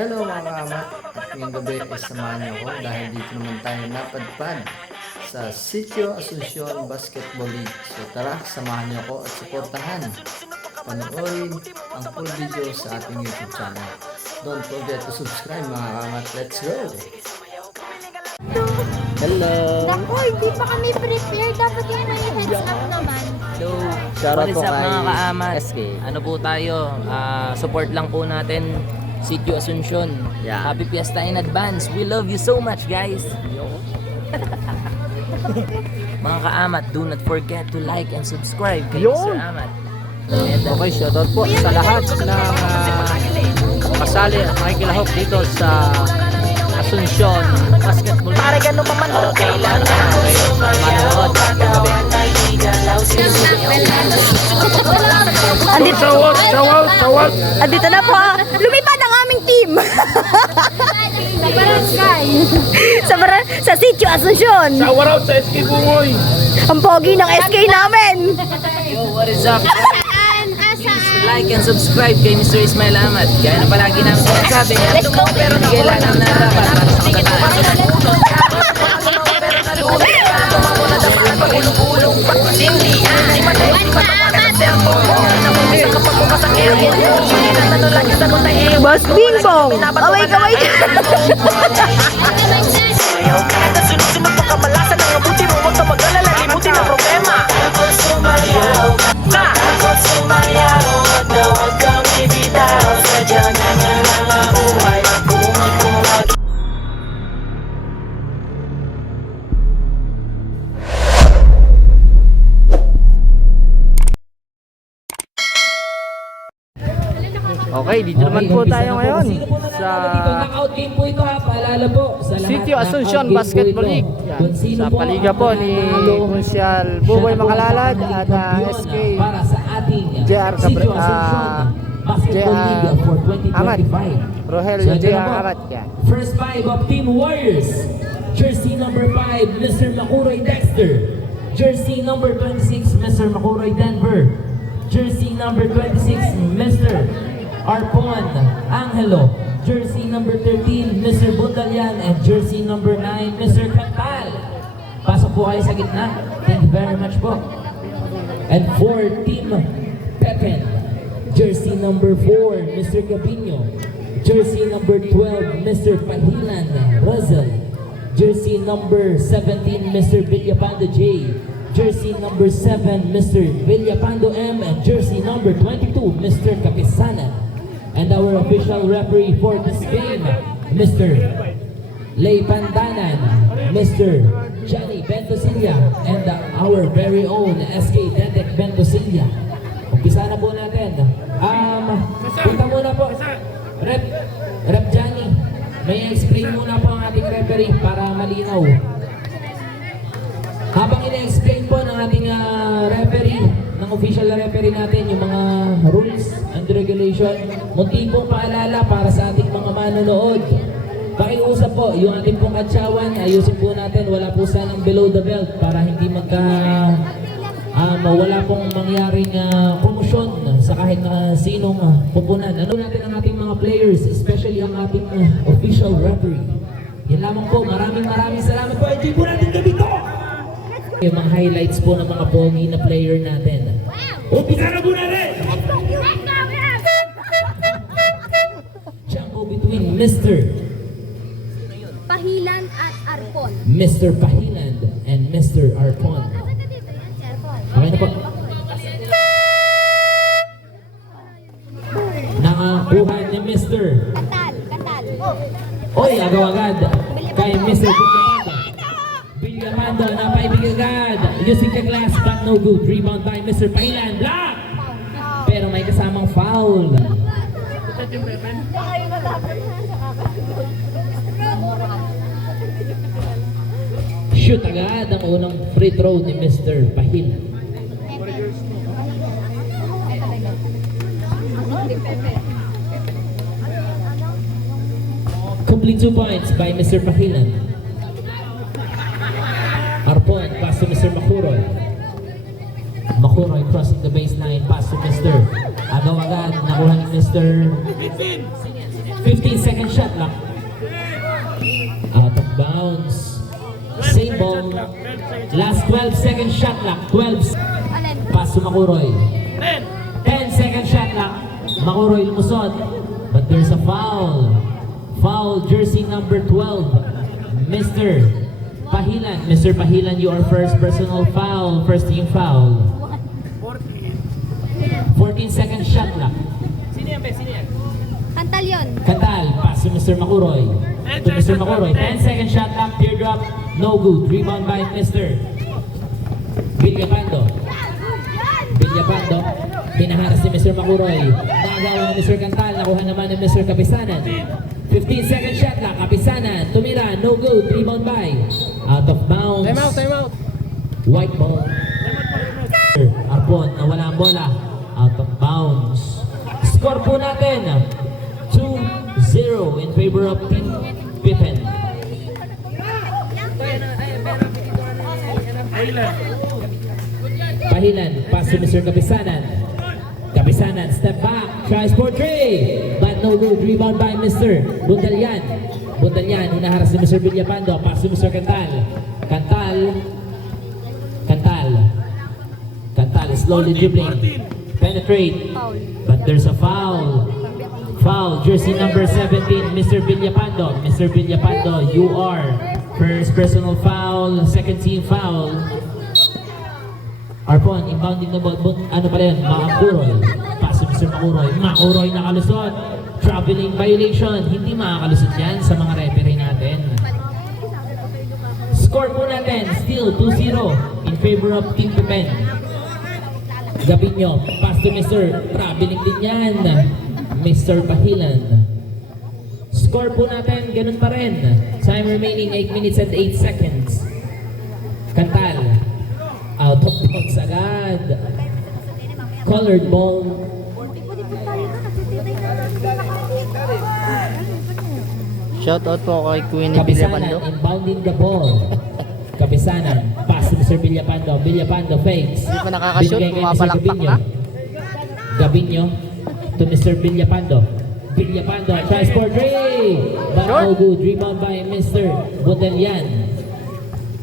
Hello mga kaamat, at ngayong gabi ay samahan niyo ako dahil dito naman tayo napadpad sa Sitio Asuncion Basketball League. So tara, samahan niyo ako at suportahan. Panoorin ang full video sa ating YouTube channel. Don't forget to subscribe mga kaamat. Let's go! Hello! Naku, hindi pa kami prepared. Dapat yung may heads up naman. So, Shoutout what is po up kay mga kaamat? SK. Ano po tayo? Support lang po natin Sitio Asuncion. Yeah. Happy Fiesta in advance. We love you so much, guys. Mga kaamat, do not forget to like and subscribe kay Mr. Amat. And, Okay, shoutout po sa lahat ng kasali at makikilahok dito sa Asuncion Basketball League. Pare ganun pa man. Okay lang. Manood ngayong gabi. Andito. Andito na po. Lumipad ang aming team. Sa barangay. Sa Sitio Asuncion. Shower out sa SK Bungoy! Ang pogi ng SK namin. Yo, what is up? Please like and subscribe kay Mr. Ismail Amat. Gaya na palagi namin sinasabi. Let's go. Bigyan lang namin ng dapat para sa kataan. Boss Bingbong. Kaway-kaway. Sunod-sunod pa kamalasan ang abuti mo. Huwag ka mag-alala, limutin ang problema. Okay, dito naman po tayo ngayon sa Knockout game po ito ha, paalala po sa lahat. Sitio Asuncion knockout game Basketball po ito. League. Yan, Kung sino sa po paliga ang po ni mananalo, Konsyal siya Buboy na po Makalalad ang at kampiyon SK para sa ating JR Sitio Asuncion Basketball League for Amat. 2025. Rogelio ito JR na po. Amat. Yan. First five of Team Warriors. Jersey number 5, Mr. Makuroy Dexter. Jersey number 26, Mr. Makuroy Denver. Jersey number 26, Mr. Arpon Angelo. Jersey number 13, Mr. Bundalian. And jersey number 9, Mr. Cantal. Pasok po kayo sa gitna. Thank you very much po. And for Team Pepen, jersey number 4, Mr. Gabinho. Jersey number 12, Mr. Pahilan Russell. Jersey number 17, Mr. Villapando J. Jersey number 7, Mr. Villapando M. And jersey number 22, Mr. Capisana. And our official referee for this game, Mr. Lay Pandanan, Mr. Johnny Bentosilla, and our very own SK Dedek Bentosilla. Umpisa na po natin. Punta muna po. Rep Johnny, may explain muna po ang ating referee para malinaw. Habang ina-explain po ng ating referee, ng official referee natin, yung mga rules and regulation, munti pong paalala para sa ating mga manonood. Pakiusap po, yung ating pong katsawan, ayusin po natin, wala po sanang below the belt para hindi wala pong mangyaring promotion sa kahit sinong pupunan. Ano natin ang ating mga players, especially ang ating official referee. Yan lamang po, maraming salamat po. Enjoy po natin gabi to! Yung mga highlights po ng mga pogi na player natin. Umpisa na po natin! Jumbo between Mr. Pahilan at Arpon. Mr. Pahiland and Mr. Arpon. Okay na po. Nakakuha ni Mr. Kantal. Oy, agaw agad kay Mr. Villapando, napaibig agad. Using the glass, but no good. Rebound by Mr. Pahiland. Block! Pero may kasamang foul. Shoot agad ang unang free throw ni Mr. Pahiland. Complete 2 points by Mr. Pahiland. Arpon, pass to Mr. Makuroy. Makuroy crossing the baseline, pass to Mr. Agaw agad, nakuha ni Mr. 15-second shot clock. Out of bounds. Same ball. Last 12-second shot clock. 12. Alin? Pass to Makuroy. 10-second shot clock. Makuroy lumusot. But there's a foul. Foul, jersey number 12. Mr. Pahilan. Mr. Pahilan, you are first personal foul. First team foul. 14-second shot clock. Kantal yun. Kantal, pass to Mr. Makuroy. To Mr. Makuroy. 10-second shot clock. Teardrop. No good. Rebound by Mr. Villapando. Villapando. Pinaharas ni Mr. Makuroy. Nakagawa ni Mr. Kantal. Nakuha naman ni Mr. Kapisanan. 15-second shot clock. Kapisanan. Tumira. No good. Rebound by. Out of bounds. Time out. White ball. Arpon. Nawala ang bola. Out of bounds. Score po natin. 2-0 in favor of Team Pippen. Pahilan, pass to Mr. Kapisanan. Kapisanan, step back, tries for three. But no good, rebound by Mr. Bundalyan. Bundalyan, hinaharas ni Mr. Villapando. Pass to Mr. Cantal. Cantal, slowly dribbling. Penetrate. Foul. But there's a foul. Foul, jersey number 17, Mr. Villapando. Mr. Villapando, you are first personal foul, second team foul. Arpon, inbounding na ball. Ano pa rin? Makuroy. Pass to Mr. Makuroy. Makuroy nakalusot. Traveling violation. Hindi makakalusot yan sa mga referee natin. Score po natin, still 2-0 in favor of Team Pippen. Gabinyo, pass to Mr. Traveling din yan. Mr. Pahilan. Score po natin, ganun pa rin. Time remaining 8 minutes and 8 seconds. Kantal. Out of bounds agad. Colored ball. Shoutout po kay Queenie Kapisanan, Villapando. inbounding the ball. Kapisanan, pass to Mr. Villapando. Villapando fakes. Hindi pa nakakashoot, Binigay kay Mr. pumapalakpak Gabinyo. na. Gabinyo to Mr. Villapando. Villapando tries for three. But no good. Rebound by Mr. Bundalyan.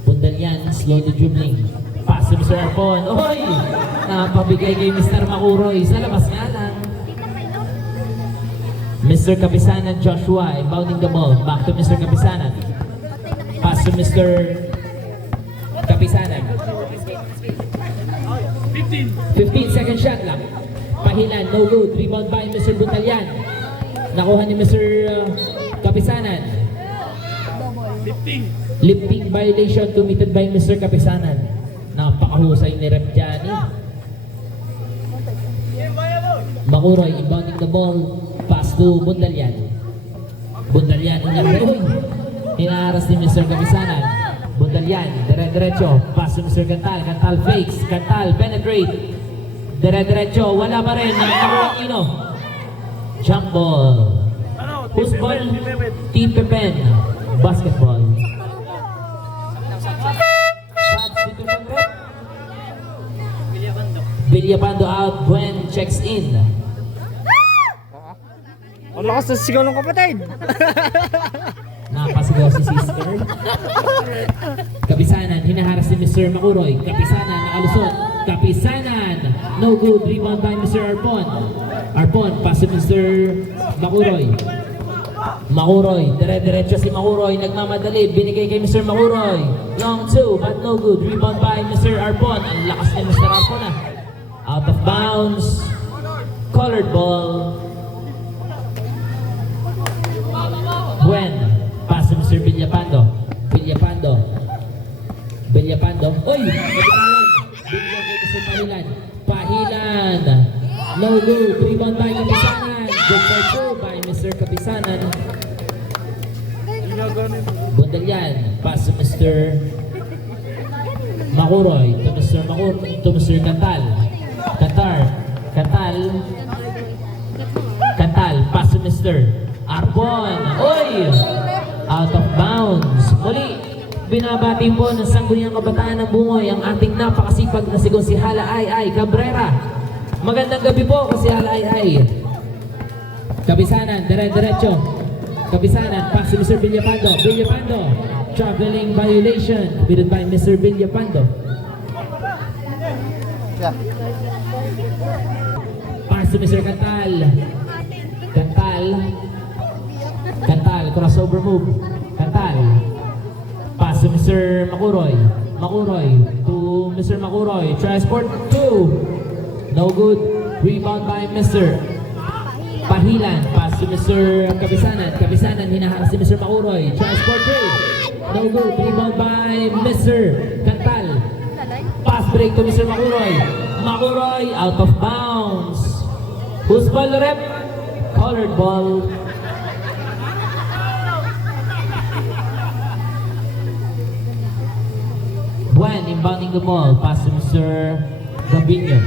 Bundalyan slowly dribbling. Pass to Mr. Arpon. Oy! Napabigay kay Mr. Makuroy. Sa labas nga lang. Mr. Kapisanan Joshua inbounding the ball. Back to Mr. Kapisanan. Pass to Mr. Kapisanan. 15-second shot lang. Pahilan, no good. Rebound by Mr. Buntalyan. Nakuha ni Mr. Kapisanan. Lifting violation committed by Mr. Kapisanan. Napakahusay ni Rep Johnny. Makuroy, inbounding the ball. Pass to Bundalyan. Bundalyan, hinaharas ni Mr. Kapisanan. Bundalyan, dire-diretso. Pass to Mr. Cantal. Cantal fakes. Cantal penetrate. Dire-diretso. Wala pa rin. Nakuha Ino. Jump ball. Who's ball? Team Pippen. Basketball. Villapando out. Gwen checks in. Ang lakas ng sigaw ng kapatid. Napasigaw si sister. Kapisanan, hinaharas ni Mr. Makuroy. Kapisanan, nakalusot. Kapisanan, no good. Rebound by Mr. Arpon. Arpon, pass to Mr. Makuroy. Makuroy, dire-diretso si Makuroy. Nagmamadali, binigay kay Mr. Makuroy. Long two, but no good. Rebound by Mr. Arpon. Ang lakas ni Mr. Arpon ah. Out of bounds. Colored ball. Buen, pass to Mr. Villapando. Villapando. Oy! Nagtawag. Binigyan kay Mr. Pahilan. Pahilan. No good. Rebound by Kapisanan. Good for two by Mr. Kapisanan. Bundalyan. Pass to Mr. Makuroy. To Mr. Cantal. Cantal. Pass to Mr. Arpon. Oy! Out of bounds. Muli, binabati po ng Sangguniang Kabataan ng Bungoy ang ating napakasipag na sigon si Hala Ay Cabrera. Magandang gabi po kasi Hala Ay. Kapisanan, dire-diretso. Kapisanan, pass to Mr. Villapando. Villapando, traveling violation committed by Mr. Villapando. Yeah. Pass to Mr. Cantal. Cantal, crossover move. Cantal. Pass to Mr. Makuroy. Makuroy to Mr. Makuroy. Transport 2. No good. Rebound by Mr. Pahilan. Pass to Mr. Kapisanan. Kapisanan, hinaharas si Mr. Makuroy. Transport 3. No good. Rebound by Mr. Cantal. Pass break to Mr. Makuroy. Makuroy out of bounds. Who's ball rep? Colored ball. Buen inbounding the ball. Pass to Mr. Gabinho.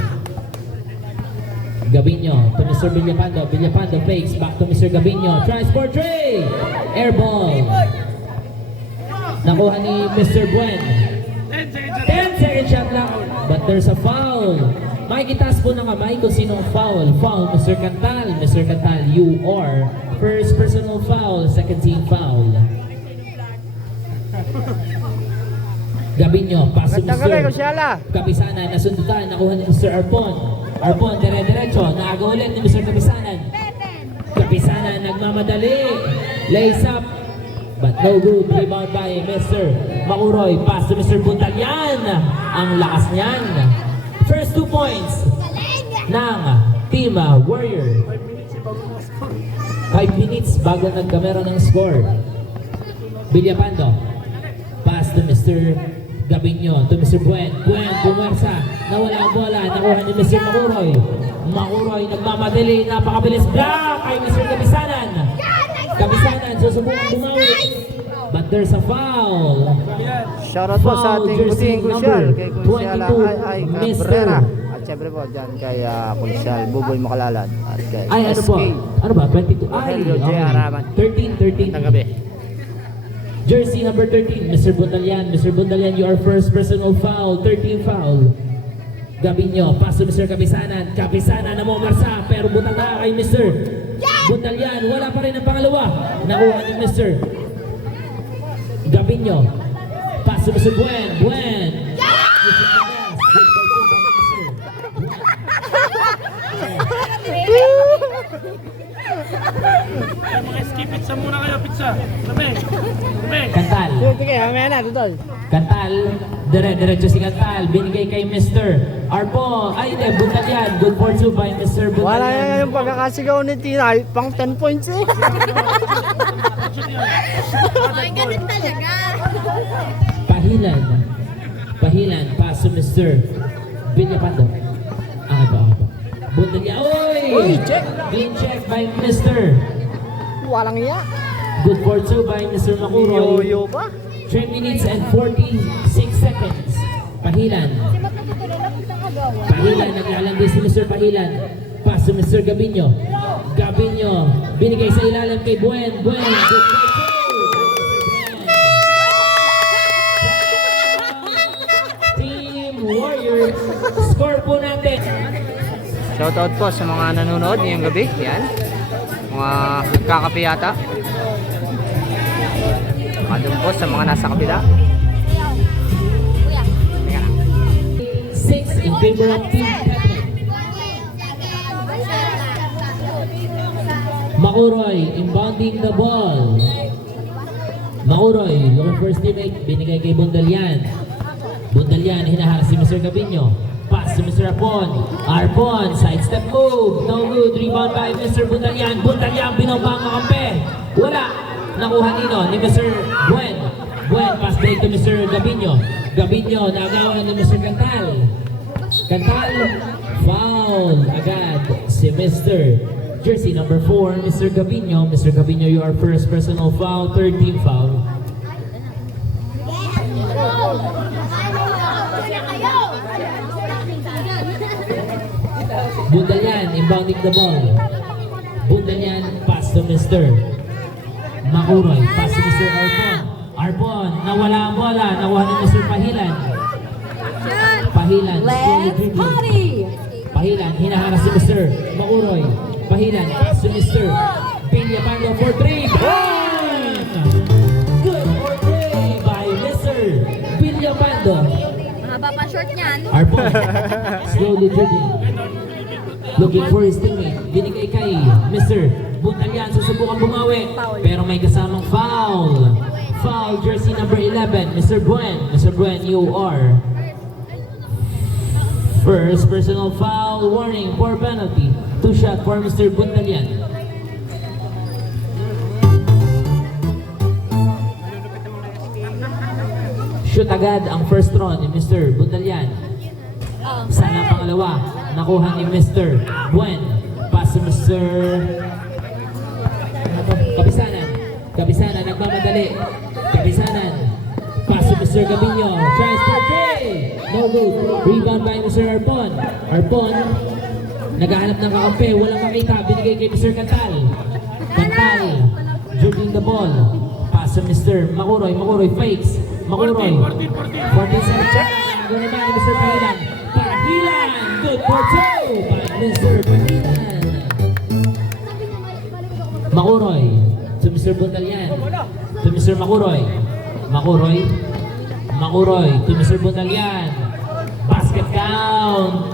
Gabinho to Mr. Villapando. Villapando fakes back to Mr. Gabinho. Tries for three. Air ball. Nakuha ni Mr. Buen. 10-second shot lang. But there's a foul. Makikitaas po ng kamay kung sinong foul. Foul, Mr. Cantal. Mr. Cantal, you are first personal foul, second team foul. Gabinho, pass to Magandang gabi, Mr. Kusyala. Kapisanan, nasundutan, nakuha ni Mr. Arpon. Arpon, dire-diretso, naaga ulit ni Mr. Kapisanan. Kapisanan, nagmamadali. Lays up, but no good. Rebound by Mr. Makuroy. Pass to Mr. Buntalyan. Ang lakas niyan. First 2 points ng Team Warrior. 5 minutes bago nagkamera ng score. Villapando. Pass to Mr. Gabinho, to Mr. Buen. Buen, pumarsa. Nawala ang bola. Nakuha ni Mr. Makuroy. Makuroy, nagmamadali. Napakabilis. Block kay Mr. Kapisanan. Kapisanan, susubukan bumawi. But there's a foul. Shoutout po sa Foul, ating jersey buting Kusyal. number Kay Kusyala 22, ay Mr. Cabrera. At syempre po dyan kay Kusyal Buboy Makalalad. At kay Ay, ano po? SK. Ano ba? 22? Ay, Rogelio J. Araman. 13. Magandang gabi. Jersey number 13, Mr. Bundalian. Mr. Bundalian, you are first personal foul. 13 foul. Gabinho, pass to Mr. Kapisanan. Kapisanan na marsa, pero butang na kay Mr. Bundalian. Wala pa rin ang pangalawa. Nakuha ni Mr. Gabinho. Pass to Mr. Buen. Buen. Mga skip pizza muna kayo, pizza. Sabi. Kantal. Sige, mamaya na, tutol. Kantal, dire-diretso si Kantal, binigay kay Mr. Arpo. Ay, hindi, Bundalian. Good for 2 by Mr. Bundalian. Wala na yung pagkakasigaw ni Tina. Pang 10 points eh. Ay, ganun talaga. Pahilan, pass to Mr. Villapando. Okay po. Bundalian, Uy, check. Clean check by Mr. Walang iya. Good for 2 by Mr. Makuroy. Yoyo pa. 3 minutes and 46 seconds. Pahilan, naglalandi si Mr. Pahilan. Pass to Mr. Gabinho. Gabinho, binigay sa ilalim kay Buen. Good for 2. Team Warriors, score po natin. Shoutout po sa mga nanonood ngayong gabi. Yan. Mga nagkakape yata. Doon po sa mga nasa kabila. Kuya. 6 in favor of Team Pepe. Makuroy, inbounding the ball. Makuroy, looking for his teammate, binigay kay Bundalian. Bundalian, hinaharap si Mr. Gabinho. Pass to Mr. Arpon. Arpon, sidestep move. No good. Rebound by Mr. Bundalian. Bundalian, binomba ang kakampi. Wala. Nakuha nino ni Mr. Buen. Buen, pass break to Mr. Gabinho. Gabinho, nagawa ni Mr. Cantal. Cantal, foul agad si Mr. Jersey number 4, Mr. Gabinho. Mr. Gabinho, you are first personal foul, 13 foul. Bundalian, inbounding the ball. Bundalian, pass to Mr. Makuroy. Pass to Mr. Arpon. Arpon, nawala ang bola. Nakuha ni Mr. Pahilan. Pahilan, slowly dribbling. Pahilan, hinaharap si Mr. Makuroy. Pahilan, pass to Mr. Villapando for 3. Bang! Good for 3 by Mr. Villapando. Mahaba pa short niyan. Arpon, slowly dribbling. Looking for his teammate. Binigay kay Mr. Buntalyan. Susubukan bumawi. Pero may kasamang foul. Foul, jersey number 11, Mr. Buen. Mr. Buen, you are first personal foul. Warning for penalty. 2 shot for Mr. Buntalyan. Shoot agad ang first throw ni Mr. Buntalyan. Sana pangalawa, nakuha ni Mr. Buen. Pass to Mr. Kapisanan. Kapisanan, nagmamadali. Kapisanan. Pass to Mr. Gabinho. Tries for 3. No good. Rebound by Mr. Arpon. Arpon, naghahanap ng kakampi. Walang makita. Binigay kay Mr. Cantal. Cantal, dribbling the ball. Pass to Mr. Makuroy. Makuroy fakes. Makuroy. 14 seconds. Ano naman ni Mr. Pahilan. Pahilan. Good for 2 by Mr. Pahilan. Makuroy to Mr. Buntalyan. To Mr. Makuroy. Makuroy. Makuroy to Mr. Buntalyan. Basket count.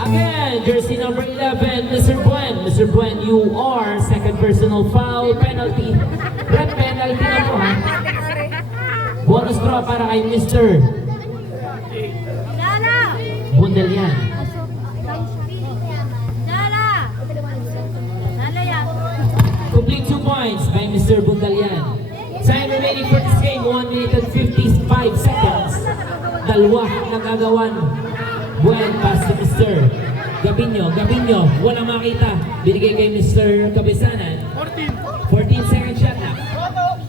Again, jersey number 11, Mr. Buen. Mr. Buen, you are second personal foul penalty. Red penalty na po ha. Bonus draw para kay Mr. Lala! Buntalyan. Lala! Lala yan. Complete 2 points by Mr. Buntalyan. Time remaining for this game, 1 minute and 55 seconds. Dalawa nagagawan. Buen pass to Mr. Gabinho. Gabinho, walang makita. Binigay kay Mr. Kapisanan. 14 second shot na.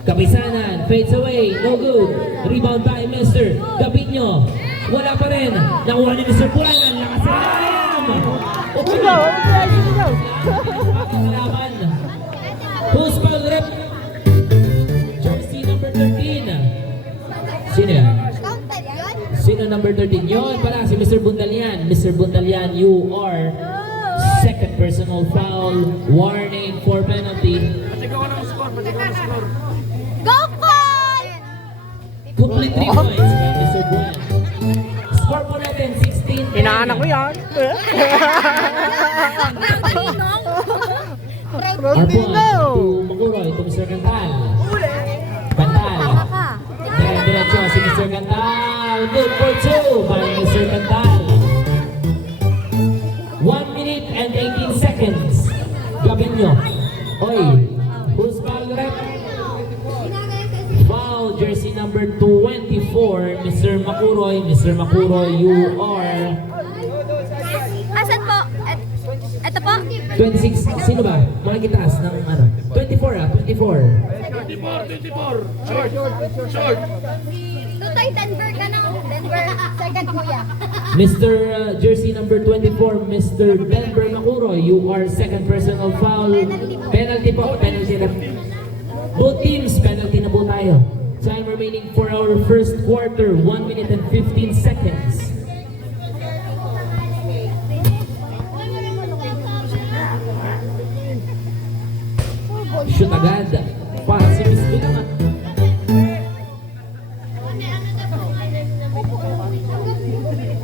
Kapisanan, fades away, no good. Rebound by Mr. Gabinho. Wala pa rin. Nakuha ni Mr. Buenan. Lakas sa ilam. Pakakalaban. Who's foul rep? Jersey number 13. Sino yan? Counted yun? Sino number 13? Yun pala, si Mr. Buntalyan. Mr. Buntalyan, you are second personal foul. Warning for penalty. Pasigaw ng score, pasigaw ng score. Go Paul! Complete 3 points by Mr. Buen. Score po natin, 16. Inaanak ko yan. Kaninong? Arpon to Makuroy, to Mr. Cantal. Cantal. Baka. Diretso si Mr. Cantal. Good for 2 by Mr. Cantal. 1 minute and 18 seconds. Gabinho. Oy, who's foul rep? Foul, jersey number 24, Mr. Makuroy. Mr. Makuroy, you are Asan po? Ito po? 26. Sino ba? Makikitaas ng ano? 24 24. 24. Short. Short. Tutay Denver ka na. Denver, second kuya. Mr. Jersey number 24, Mr. Denver Makuroy, you are second personal foul. Penalty po, penalty na. Both teams, penalty na po tayo. Time remaining for our first quarter, 1 minute and 15 seconds. Shoot agad para si Miss Bilamat.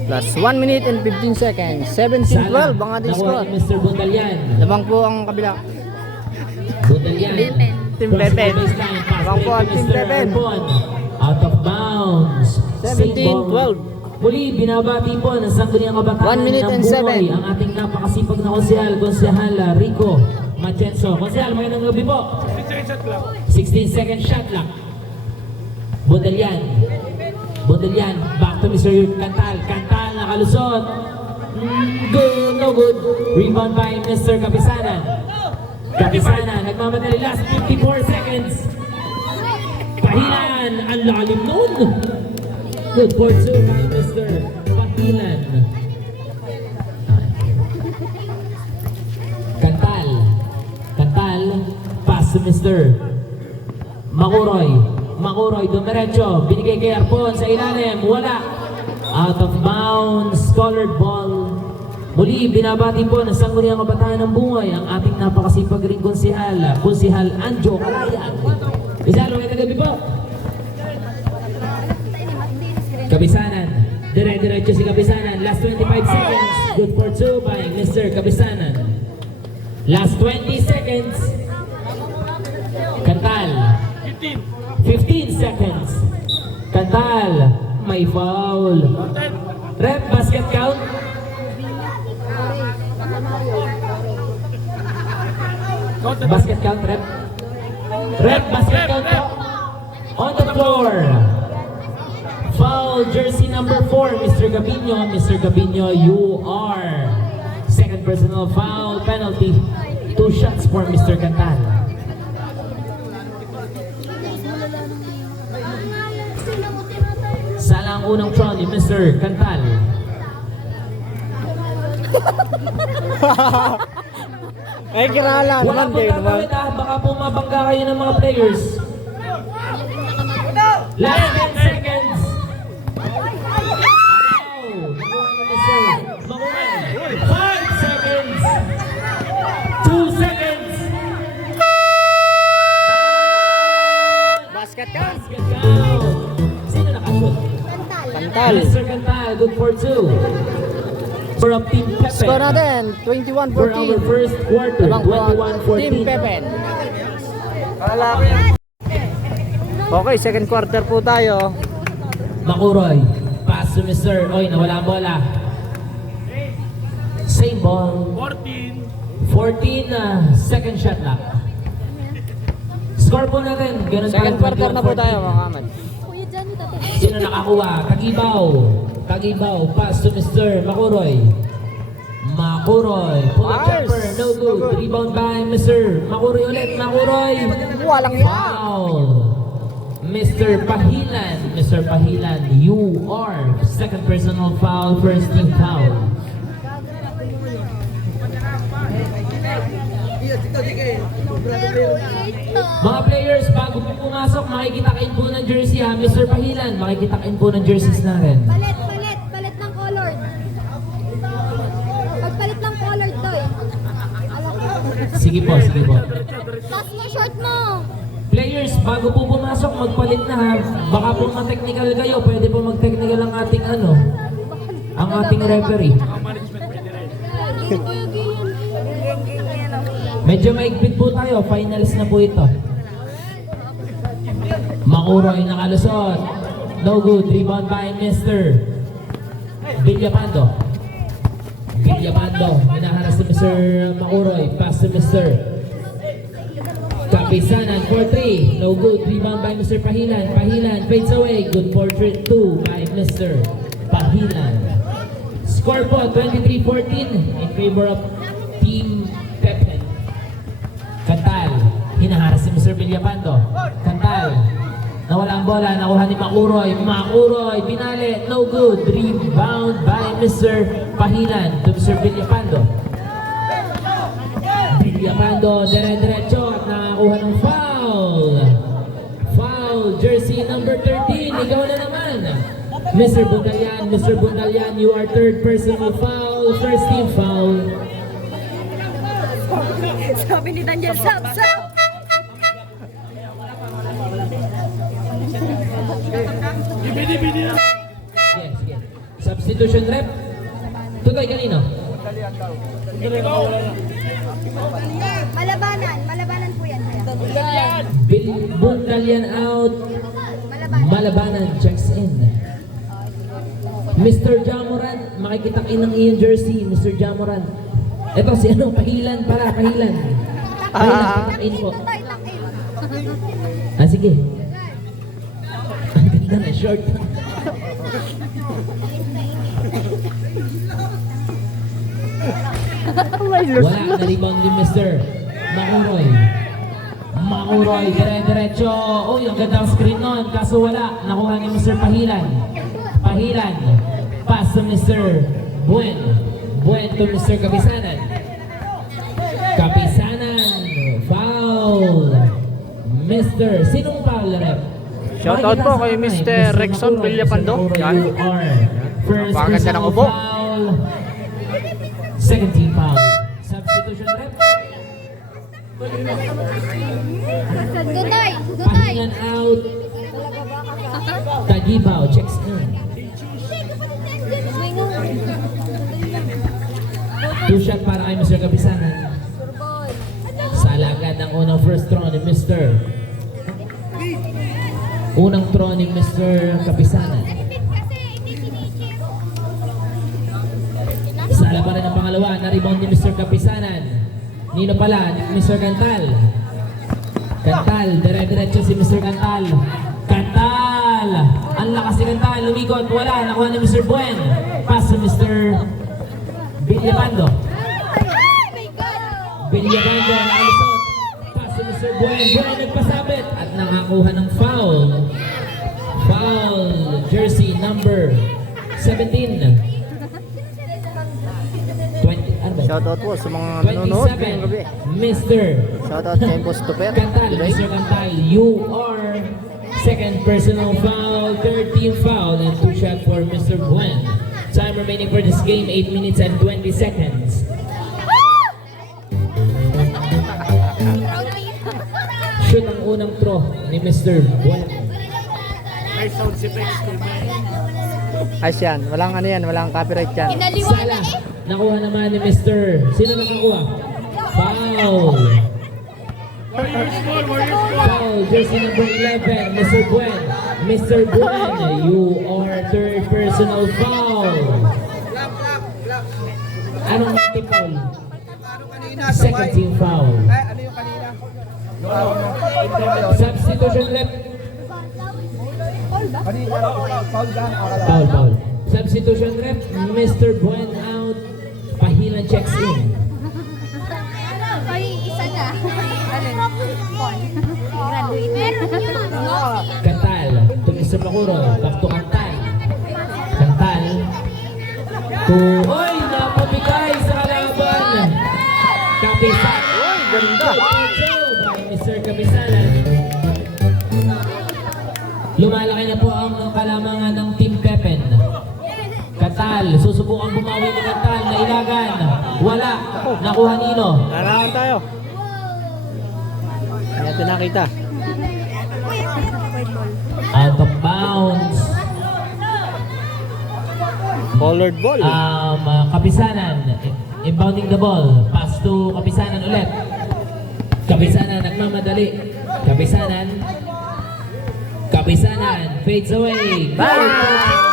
Plus 1 minute and 15 seconds. 17-12 ang ating Nakuha score. ni Mr. Buntalyan. Labang po ang kabila. Buntalyan. Team Beben. Labang po ang Team Beben. Out of bounds. 17-12. Muli, binabati po ng Sangguniang Kabataan 1 minute ng and Bunoy 7. ang ating napakasipag na konsehal Rico Machenso. Konsehal, magandang gabi po. 16 second shot clock. Buntalyan. Buntalyan, back to Mr. Cantal. Cantal, nakalusot. Good, no good. Rebound by Mr. Kapisanan. Kapisanan, nagmamadali last 54 seconds. Pahilan, ang lalim nun. Good for 2 by Mr. Pahilan. Cantal. Cantal, pass to Mr. Makuroy. Makuroy, dumiretso. Binigay kay Arpon sa ilalim. Wala. Out of bounds. Colored ball. Muli, binabati po ng Sangguniang Kabataan ng Bungay ang ating napakasipag ring Konsihal Anjo Kalayan. Isalo, ngayong gabi po. Kabisanan. Dire-diretso si Kabisanan. Last 25 seconds. Good for 2 by Mr. Kabisanan. Last 20 seconds. Kantal. 15 seconds. Kantal. May foul. Rep, basket count. Basket count, rep. Rep, basket count po. On the floor. Foul, jersey number 4, Mr. Gabino. Mr. Gabino, you are second personal foul penalty. 2 shots for Mr. Cantal. Sala ang unang throw ni Mr. Cantal. Ay, kirala Wala naman po din. gagawin baka po mabangga kayo ng mga players. Last 10 seconds. Makunan. 5 seconds. 2 seconds. Basket ka? Basket count. Sino nakashoot? Kantal. Mr. Cantal, good for 2. For a Team Pepe. Score natin, For our 21-14. first quarter, Team 21-14. Pepen. Okay, second quarter po tayo. Makuroy. Pass to Mr. Oy, nawala ang bola. Same ball. 14, second shot lang. Score po natin. Ganun Second tayo, quarter na po 21-14. tayo, mga kamad. Kuya Johnny, dati. Sino nakakuha? Tagibaw. Tagibaw. Pass to Mr. Makuroy. Makuroy. Pull up Nice. jumper. No good. Rebound by Mr. Makuroy ulit. Makuroy. Walang yan. Foul. Mr. Pahilan. Mr. Pahilan, you are second personal foul, first team foul. Mga players, bago po pumasok, makikitakin po ng jersey ha. Mr. Pahilan, makikitakin po ng jerseys natin. Palit ng colored. Pagpalit ng colored to eh. Sige po, sige po. Taas mo short mo. Players, bago po pumasok, magpalit na ha. Baka po ma-technical kayo, pwede po mag-technical ang ating ang ating referee. Medyo maigpit po tayo, finals na po ito. Makuroy nakalusot. No good, rebound by Mr. Villapando. Villapando, hinaharas si Mr. Makuroy, pass to Mr. Kapisanan for 3, no good, rebound by Mr. Pahilan. Pahilan fades away, good for 2 by Mr. Pahilan. Score po 23-14 in favor of Team Pepe. Kantal, hinaharas si Mr. Villapando. Kantal, nawala ang bola, nakuha ni Makuroy. Makuroy, binali, no good, rebound by Mr. Pahilan to Mr. Villapando. Villapando, dire-diretso at nakakuha ng foul. Foul, jersey number 13, ikaw na naman. Mr. Bundalian, you are third personal foul, first team foul. Sabi ni Daniel, sap. Yes, yes. Substitution rep. Tutoy kanino? Malabanan po yan. Bundalian out. Malabanan. Malabanan checks in. Mr. Jamoran, makikitakin ng iyong jersey, Mr. Jamoran. Ito si Pahilan para, Pahilan. Pahilan, kitakin po. Ah, sige. Ang ganda na short. Wala na rebound din Mr. Makuroy. Makuroy, dire-diretso. Uy, ang ganda ang screen nun. Kaso wala. Nakuha ni Mr. Pahilan. Pahilan. Pass to Mr. Buen. Buen to Mr. Kapisanan. Kapisanan. Foul. Mr. Sinong foul, rep? Shoutout po kay Mr. Rexon Makuroy, Villapando. Mr. Makuroy, Yan. you are first Napakaganda ng personal ubo. foul. Second team foul. Substitution rep. Duday! Duday! Pahingan out. Tagibaw checks in. Two shot para kay Mr. Kapisanan. Sala agad ang unang first throw ni Mr. Unang throw ni Mr. Kapisanan. Sala pa rin ang pangalawa. Na-rebound ni Mr. Kapisanan. Nino pala, Mr. Cantal. Cantal, dire-diretso si Mr. Cantal. Cantal! Ang lakas ni Cantal, lumikot, wala. Nakuha ni Mr. Buen. Pass sa Mr. Villapando. Villapando, nakalisot. Pass sa Mr. Buen. Buen nagpasabit at nakakuha ng foul. Foul, jersey number 17. 20, ano ba? Shoutout po sa mga nanonood ngayong gabi. 27, Mr. Shoutout kay Boss Tuper. Cantal, Diba? Mr. Cantal, you are second personal foul, third team foul, and two shot for Mr. Buen. Time remaining for this game, 8 minutes and 20 seconds. Shoot ang unang throw ni Mr. Buen. May sound effects ko. Ayos yan. Walang ano yan. Walang copyright yan. Sala, nakuha naman ni Mr. Sino nakakuha? Foul. Warriors ball, Warriors ball. Foul, jersey number 11, Mr. Buen. Mr. Buen, you are third personal foul. Anong team foul? Second team foul. Substitution rep. Foul, foul. Substitution rep, Mr. Buen out. Pahilan checks in. Ay, isa na. Graduate. Meron yun. Cantal, to Mr. Macuroy, back to Cantal. Cantal, to... Oy, napabigay sa kalaban! Kapisan! Uy, ganda! By Mr. Kapisanan. Lumalaki na po ang kalamangan ng Team Pepen. Cantal, susubukan bumawi ni Cantal na ilagan. Wala, nakuha Nino. Lalakan tayo. Hindi natin nakita. Out of bounds. Colored ball. Kapisanan, inbounding the ball. Pass to Kapisanan ulit. Kapisanan nagmamadali. Kapisanan. Kapisanan fades away. Foul by Mr.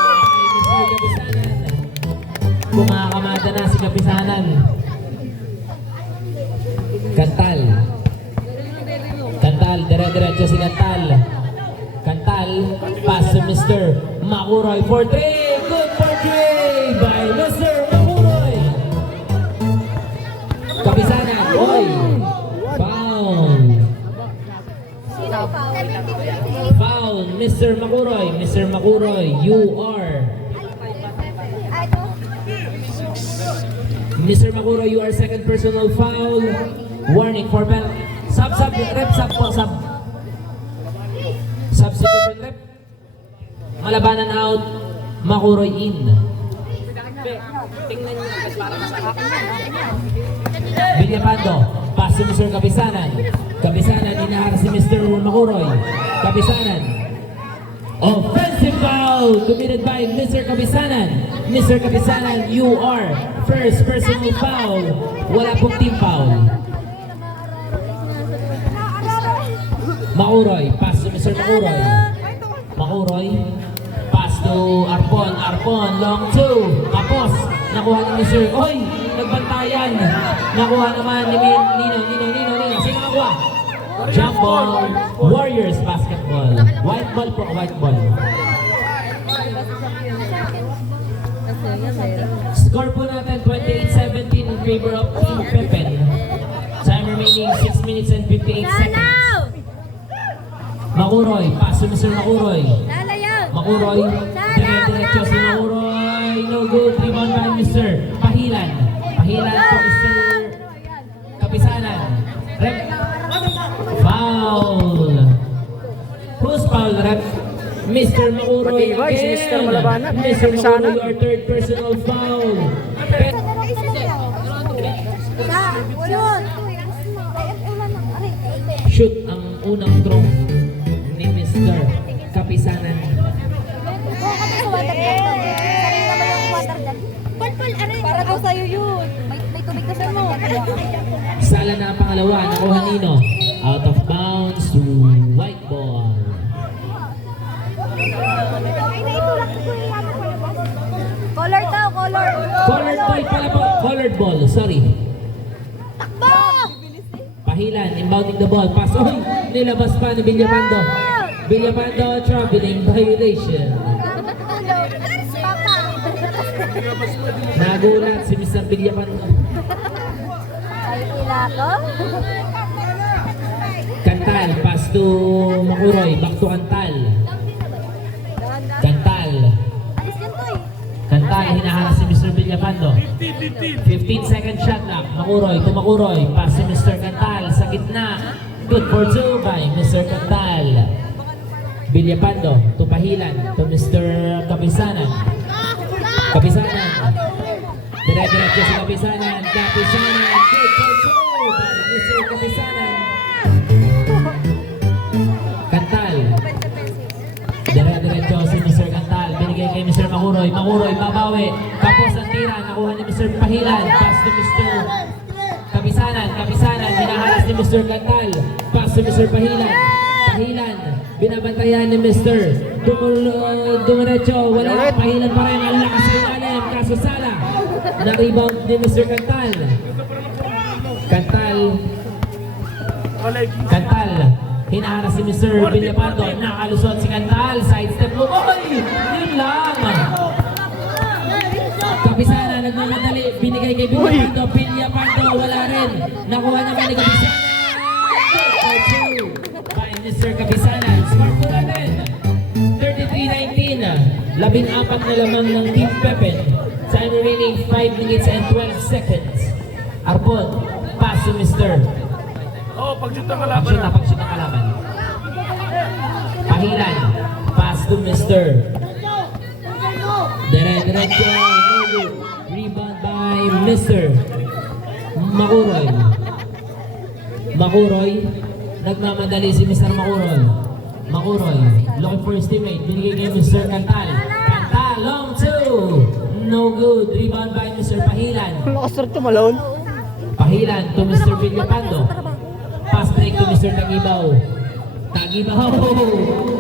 Kapisanan. Kumakamada na si Kapisanan. Cantal. Cantal, dire-diretso si Cantal. Cantal, pass to Mr. Macuroy for 3. Good for 3 by Mr. Macuroy. Kapisanan, oy. Foul. Foul, Mr. Macuroy. Mr. Macuroy, you are. Mr. Macuroy, you are second personal foul. Warning for penalty. Sub, rep, sub po, sub. Substitution rep. Malabanan out. Macuroy in. Villapando. Pass to Mr. Kapisanan. Kapisanan, inahar si Mr. Macuroy. Kapisanan. Offensive foul committed by Mr. Kapisanan. Mr. Kapisanan, you are first personal foul. Wala pong team foul. Macuroy, pass to Mr. Macuroy. Macuroy, pass to Arpon. Arpon, long two. Tapos, nakuha ni Mr. Oy, nagbantayan. Nakuha naman ni Nino. Sino nakuha? Jump ball, Warriors basketball. White ball po, white ball. Score po natin 28-17 in favor of Team Pepen. Time remaining 6 minutes and 58 seconds. Macuroy, pass to Mr. Macuroy. Macuroy, dire-diretso si Macuroy. No good, rebound by Mr. Pahilan. Pahilan to Mr. Kapisanan. Rep. Foul. Who's foul, rep? Mr. Macuroy Matibay si again. Mr. Malabanan. Mr. Macuroy, your third personal foul. unang throne ni Mr. Kapisanan. Oo, kami sa water jet. Sarili naman yung water jet. Pulpul, aray. Para daw sa'yo yun. May tubig ka sa water jet. Sala na ang pangalawa, nakuha Nino. Out of bounds to white ball. Ay, naitulak ko yung color daw, color. Colored ball pala po. Colored ball, sorry. Takbo! Pahilan, inbounding the ball. Pass. Uy! Nilabas pa ni Villapando. Villapando, traveling violation. Papa. Nagulat si Mr. Villapando. Ay, ko. Kantal, pass to Makuroy. Back to Kantal. Kantal. Alis yan to eh. Kantal, hinaharap si Mr. Villapando. 15-second shot clock. Makuroy to Makuroy. Pass si Mr. Kantal sa gitna. Good for two by Mr. Kantal. Villapando to Pahilan to Mr. Kapisanan. Kapisanan. Dire-diretso si Kapisanan. Kapisanan. Good for two by Mr. Kapisanan. Kantal. Dire-diretso si Mr. Kantal. Binigay kay Mr. Makuroy. Makuroy, babawi. Tapos ang tira. Nakuha ni Mr. Pahilan. Pass to Mr. Kapisanan. Kapisanan. Hinaharas ni Mr. Kantal. Pass to Mr. Pahilan. Pahilan. Binabantayan ni Mr. Dumiretso. Wala. Pahilan pa rin. Ang lakas sa ilalim. Kaso Sala. Na-rebound ni Mr. Kantal. Kantal. Kantal. Hinaharap si Mr. Villapando. Nakalusot si Kantal. Sidestep mo. Oy! Yun lang. Kapisana, nagmamadali. Binigay kay Villapando. Villapando, wala rin. Nakuha naman ni Kapisana. By Mr. Kapisana. Smart po natin. 33-19. 14 na lamang ng Team Pepen. Time remaining 5 minutes and 12 seconds. Arpon, pass to Mr. Oh, pag-shoot ang kalaban. Pag-shoot ang kalaban. Pahilan. Pass to Mr. Dire-diretso. Rebound by Mr. Makuroy. Makuroy. Nagmamadali si Mr. Makuroy. Makuroy. Looking for his teammate. Binigay kay Mr. Kantal. Kantal. Long two. No good. Rebound by Mr. Pahilan. Lakas rin tumalon. Pahilan to Mr. Villapando. Pass break to Mr. Tagibaw. Tagibaw!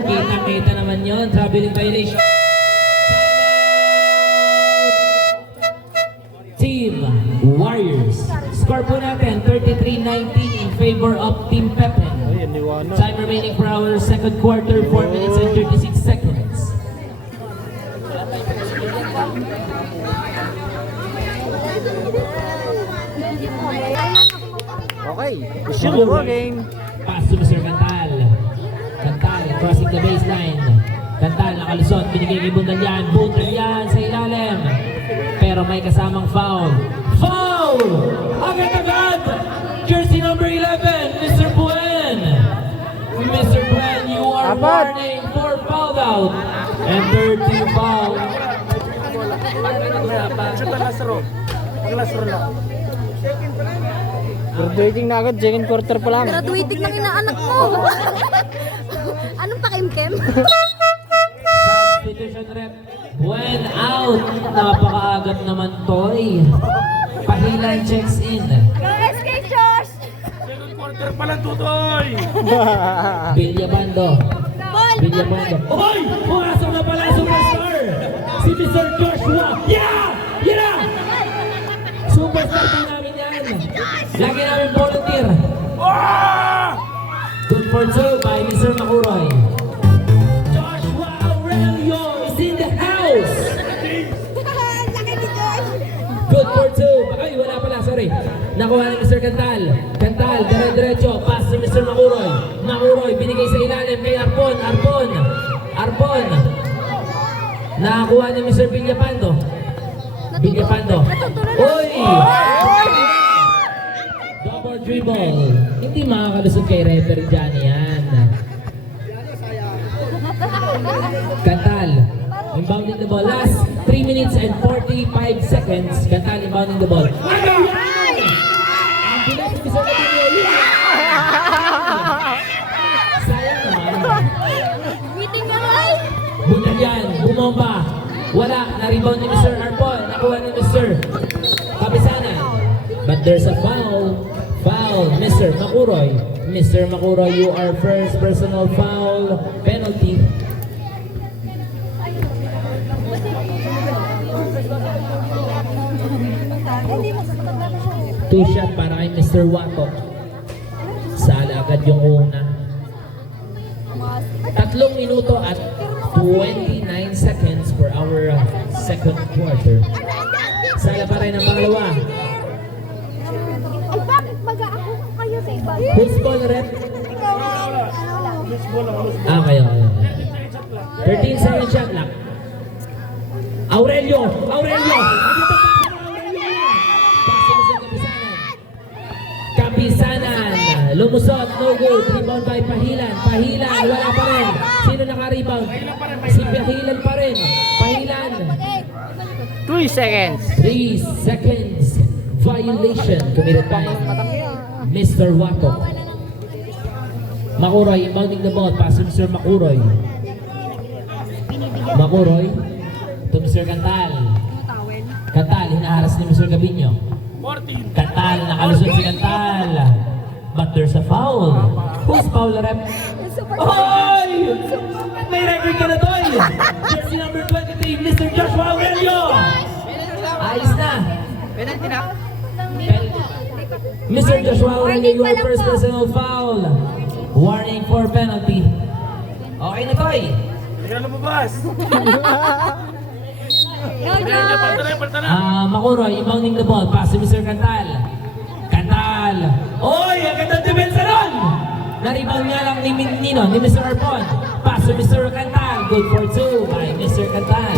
Kita-kita naman yon. Traveling violation. Team Warriors. Score po natin 33-19 in favor of Team Pepen. Time remaining for our second quarter, 4 minutes and 36 seconds. Okay. Shoot the game. Pass to Mr. Kantal. Kantal crossing the baseline. Kantal nakalusot. Binigay kay Bundalyan. Bundalyan sa ilalim. Pero may kasamang foul. Foul! Agad-agad! Jersey number 11, Mr. Buen. Mr. Buen, you are warning for foul out. And third team foul. Shoot ang last row. Ang last row lang. Graduating na agad, second quarter pa lang. Graduating ng inaanak mo. Anong pakimkem? Substitution rep. Buen out. Napakaagap naman, Toy. Pahilan checks in. SK Josh! Second quarter pa lang, Tutoy. Villapando. Ball! Villapando. Oy! Pumasok na pala ang superstar! Si Mr. Joshua! Yeah! Yeah! Superstar po namin yan! Lagi namin volunteer! Good for two by Mr. Makuroy. Joshua Aurelio is in the house! Laki ni Josh! Good for two. Ay, wala pala, sorry. Nakuha ni Mr. Kantal. Kantal, dire-diretso. Pass to Mr. Makuroy. Makuroy, binigay sa ilalim kay Arpon. Arpon. Arpon. Nakakuha ni Mr. Villapando. Villapando. Uy! Double dribble. Hindi makakalusot kay referee dyan yan. Kantal. Inbounding the ball. Last 3 minutes and 45 seconds. Kantal inbounding the ball. Ano yan? Ang bilis ni Mr. Makuroy. Meeting mo lang! Bunalyan, bumomba. Wala, na-rebound ni Mr. Arpon. Nakuha ni Mr. Kapisanan. But there's a foul. Foul, Mr. Makuroy. Mr. Makuroy, you are first personal foul penalty. Two shot para kay Mr. Wato. Sala agad yung una. 3 minuto at 29 seconds for our second quarter. Sala pa rin ang pangalawa. Ay, bakit mag-aako kayo sa iba? Who's ball rep? Miss mo lang, miss mo. Kayo. 13 second shot clock. Aurelio! Aurelio! Pasok sa Kapisanan. Kapisanan. Lumusot. No good. Rebound by Pahilan. Pahilan. Wala pa rin. Sino naka-rebound? Si Pahilan pa rin. Pahilan. 3 seconds. 3 seconds. Violation committed by Mr. Wato. Makuroy, inbounding the ball. Pass to Mr. Makuroy. Makuroy to Mr. Cantal. Cantal, hinaharas ni Mr. Gabinho. 14. Cantal, nakalusot si Cantal. But there's a foul. Who's foul rep? Hoy! May record ka na, Toy! Jersey number 23, Mr. Joshua Aurelio! Ayos na! Penalty na. Mr. Joshua Aurelio, you are first personal foul. Warning for penalty. Okay na, Toy. Hindi ka lumabas. Go, Josh! Palta na. Makuroy, inbounding the ball. Pass to Mr. Cantal. Cantal. Oy, ang ganda depensa nun! Na-rebound nga lang ni Mr. Arpon. Pass to Mr. Cantal. Good for 2 by Mr. Cantal.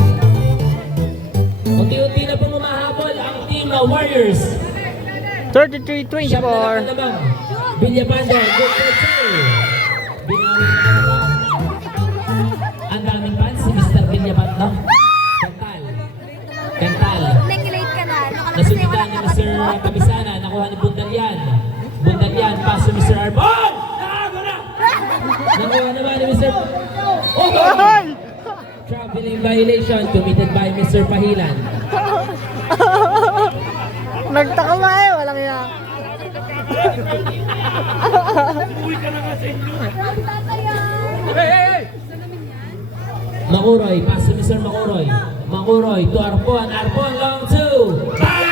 Unti-unti na pong umahabol ang team Warriors. 33-24. Villapando, good for 2. Binawi na naman. Ang daming fans si Mr. Villapando. Cantal. Cantal. Nag-late ka na. Nasubitan ni Mr. Kabisana, nakuha ni Bundalyan. Bundalyan, pass to Mr. Arbon! Nakago na! Nakuha naman ni Mr. Oh! Traveling violation committed by Mr. Pahilan. Nagtakama eh, walang iya. Uwi ka na nga sa inyo. Makuroy, pass to Mr. Makuroy. Makuroy to Arpon. Arpon, long 2. Bang!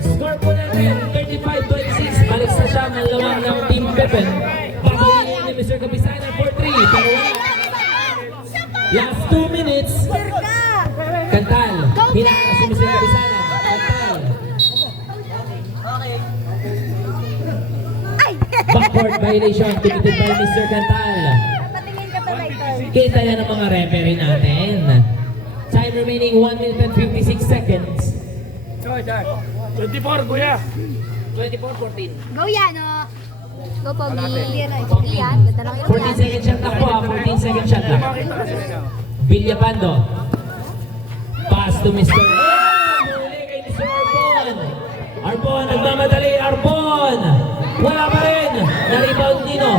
Score po natin, 35-26. Balik sa siya ng lawang ng Team Pepen. Babayin ni Mr. Kabisana for 3. Pero wala. Last 2 minutes. Cantal. Hinakas si Mr. Kabisana. Cantal. Backward violation committed by Mr. Cantal. Patingin ka pa, Michael. Kita yan ang mga referee natin. Time remaining 1 minute and 56 seconds. 24, kuya. 24-14. Go yan, oh. Go, Pogi. Pogi yan. Ganda lang yung 14 second shot lang po, 14 second shot lang. Villapando. Pass to Mr. Muli kay Mr. Arbon. Arbon, nagmamadali. Arbon. Wala pa rin. Na-rebound Nino.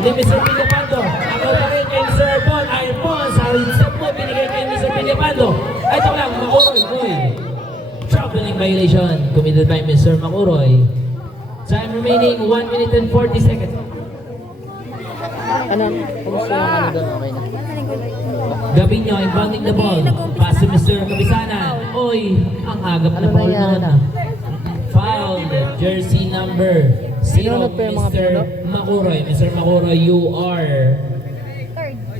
Ni Mr. Villapando. Ako pa rin kay Mr. Arbon. Arbon, sa step mo, binigay kay Mr. Villapando. Ito lang, Makuroy. Uy. Traveling violation committed by Mr. Makuroy. Time remaining 1 minute and 40 seconds. Ano? Kumusta yung ano doon? Okay na. Gabinho, inbounding the ball. Pass to Mr. Kabisanan. Oy, ang agap na Ano ball nangyari noon. na? Foul, jersey number 0, Sinunod pa yung mga Mr. puno? Makuroy. Mr. Makuroy, you are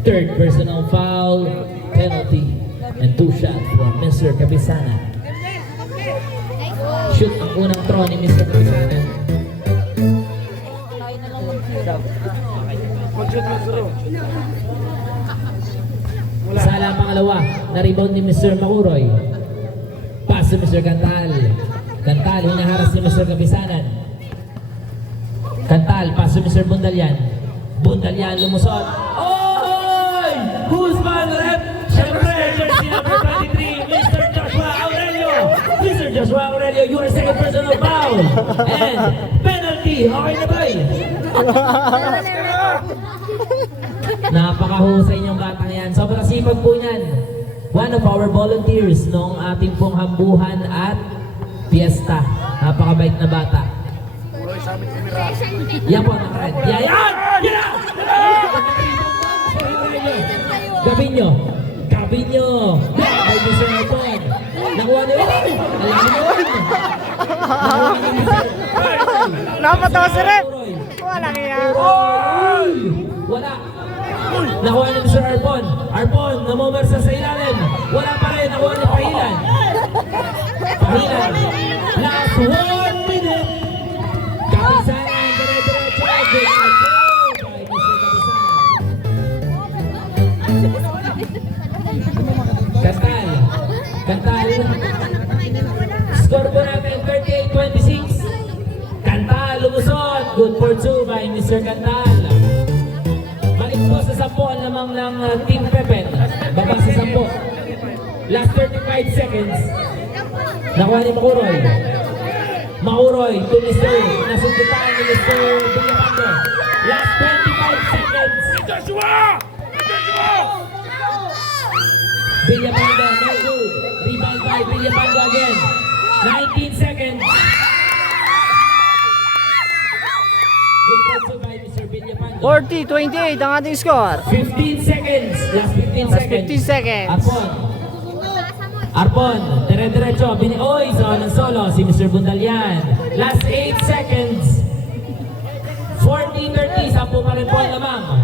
third personal foul, penalty, and 2 shots from Mr. Kabisanan. Shoot ang unang throw ni Mr. Kabisanan. Mag-shoot lang sa'yo. Sala ang pangalawa, na-rebound ni Mr. Makuroy. Pass to Mr. Cantal. Cantal, hinaharas ni Mr. Kabisanan. Cantal, pass to Mr. Bundalyan. Bundalyan, lumusot. Oy! Who's man rep? Siyempre, jersey number 23, Mr. Joshua Aurelio. Mr. Joshua Aurelio, you are second personal foul. And penalty. Okay na ba? Napakahusay niyong batang yan. Sobrang sipag po niyan. One of our volunteers noong ating pong hambuhan at fiesta. Napakabait na bata. Yan po, nakared. Yan! Yan! Gabi nyo. Gabi nyo. Ay, Mr. Alpon. Nakuha niyo. Alam niyo. Napatawa si Rep. Wala kaya. Wala. Nakuha ni Mr. Arpon. Arpon, namumersa sa ilalim. Wala pa rin. Nakuha ni Pahilan. Pahilan. Last 1 minute. Kapisanan. Dire-diretso. Good control by Mr. Kapisanan. Kantal. Kantal. Score po natin 38-26. Kantal, lumusot. Good for 2 by Mr. Kantal. Balik po sa 10 ang lamang ng Team Pepen. Baba sa 10. Last 35 seconds. Nakuha ni Makuroy. Makuroy to Mr. Nasundutan ni Mr. Villapando. Last 25 seconds. Joshua! Joshua! Villapando, no good. Rebound by Villapando again. 19 seconds. Good for 2 by Mr. Villapando. 40-28 ang ating score. 15 seconds. Last 15 Last seconds. 15 seconds. Arpon. Arpon. Dire-diretso. Oy, sa solo si Mr. Bundalian. Last 8 seconds. 40-30. 10 pa rin po ang lamang.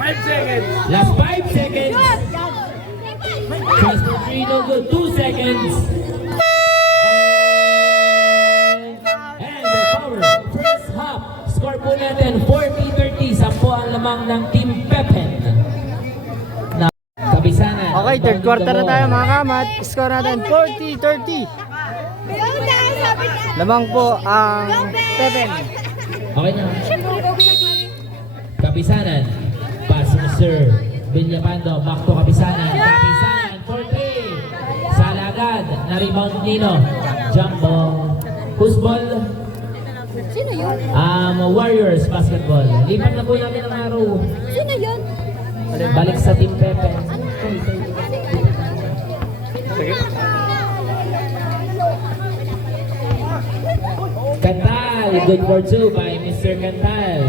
5 seconds. Last 5 seconds. Just for 3, no good. 2 seconds. And the power. First half. Score po natin 40-30. 10 ang lamang ng Team Pepen. Na Kabisanan. Okay, third quarter na tayo mga kamat. Score natin 40-30. Lamang po ang Pepen. Okay na. Kapisanan. Pass Mr. Villapando. Back to Kapisanan. Kapisanan for 3. Salagad. Na-rebound Nino. Jump ball. Who's ball? Sino yun? Warriors basketball. Lipat na po namin ang araw. Sino yun? Balik sa Team Pepe. Kantal. Good for 2 by Mr. Kantal.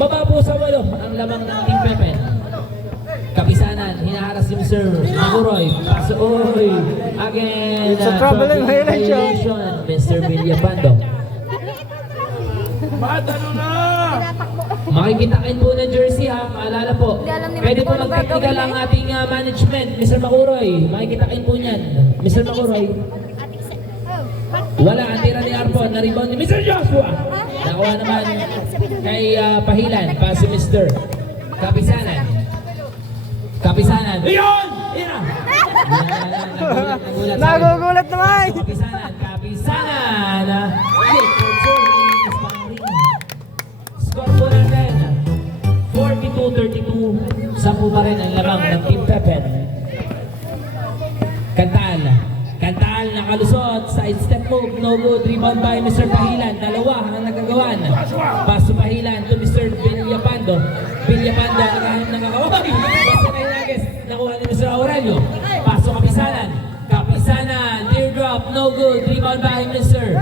Baba po sa 8 ang lamang ng Team Pepe. Kapisanan, hinaharas si Mr. Maguroy. Paso, oy. Again, It's a troubling violation. Mr. Villapando. Matalo na! Makikitain po ng jersey ha, maalala po. Hindi alam ni Pwede po Mr. mag-technical ang ating management, Mr. Maguroy. Makikitain po niyan. Mr. Maguroy. Wala, ang tira ni Arpon, na-rebound ni Mr. Joshua. Nakuha naman kay Pahilan, pa si Mr. Kapisanan. Kapisanan. Iyon! Ira! Nagugulat naman! Kapisanan, Kapisanan. Score po natin 42-32. 10 pa rin ang lamang ng Team Pepen. Kantal. Kantal nakalusot. Side step move. No good. Rebound by Mr. Pahilan. Dalawa ang nagagawan. Pass to Pahilan to Mr. Villapando. Villapando nakakaway. Basta na Hinages. Nakuha ni Mr. Aurelio. Pass to Kapisanan. Kapisanan. Teardrop. No good. Rebound by Mr.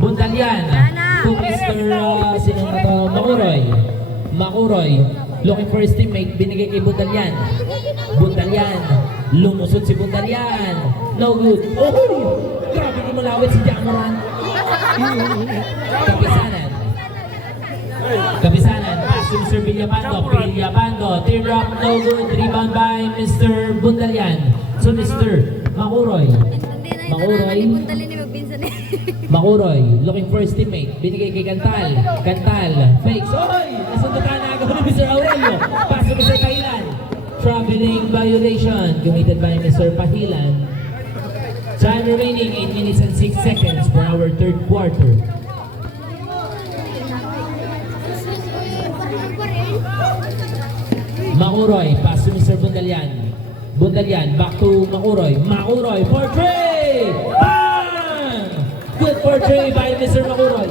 Bundalian. To Mr. sinong ito? Makuroy. Makuroy. Looking for his teammate. Binigay kay Bundalian. Bundalian. Lumusot si Bundalian. No good. Oh! Grabe kung malawit si Jamoran. Kapisanan. Kapisanan. Pass to Mr. Villapando. Villapando. Teardrop. No good. Rebound by Mr. Bundalian. So Mr. Makuroy. Makuroy. Makuroy, looking for his teammate. Binigay kay Kantal. Kantal, fakes. Oy! Nasundutan na agad ni Mr. Aurelio. Pass to Mr. Pahilan. Traveling violation committed by Mr. Pahilan. Time remaining 8 minutes and 6 seconds for our third quarter. Makuroy, pass to Mr. Bundalian. Bundalian, back to Makuroy. Makuroy for 3! Bang! Good for 3 by Mr. Makuroy.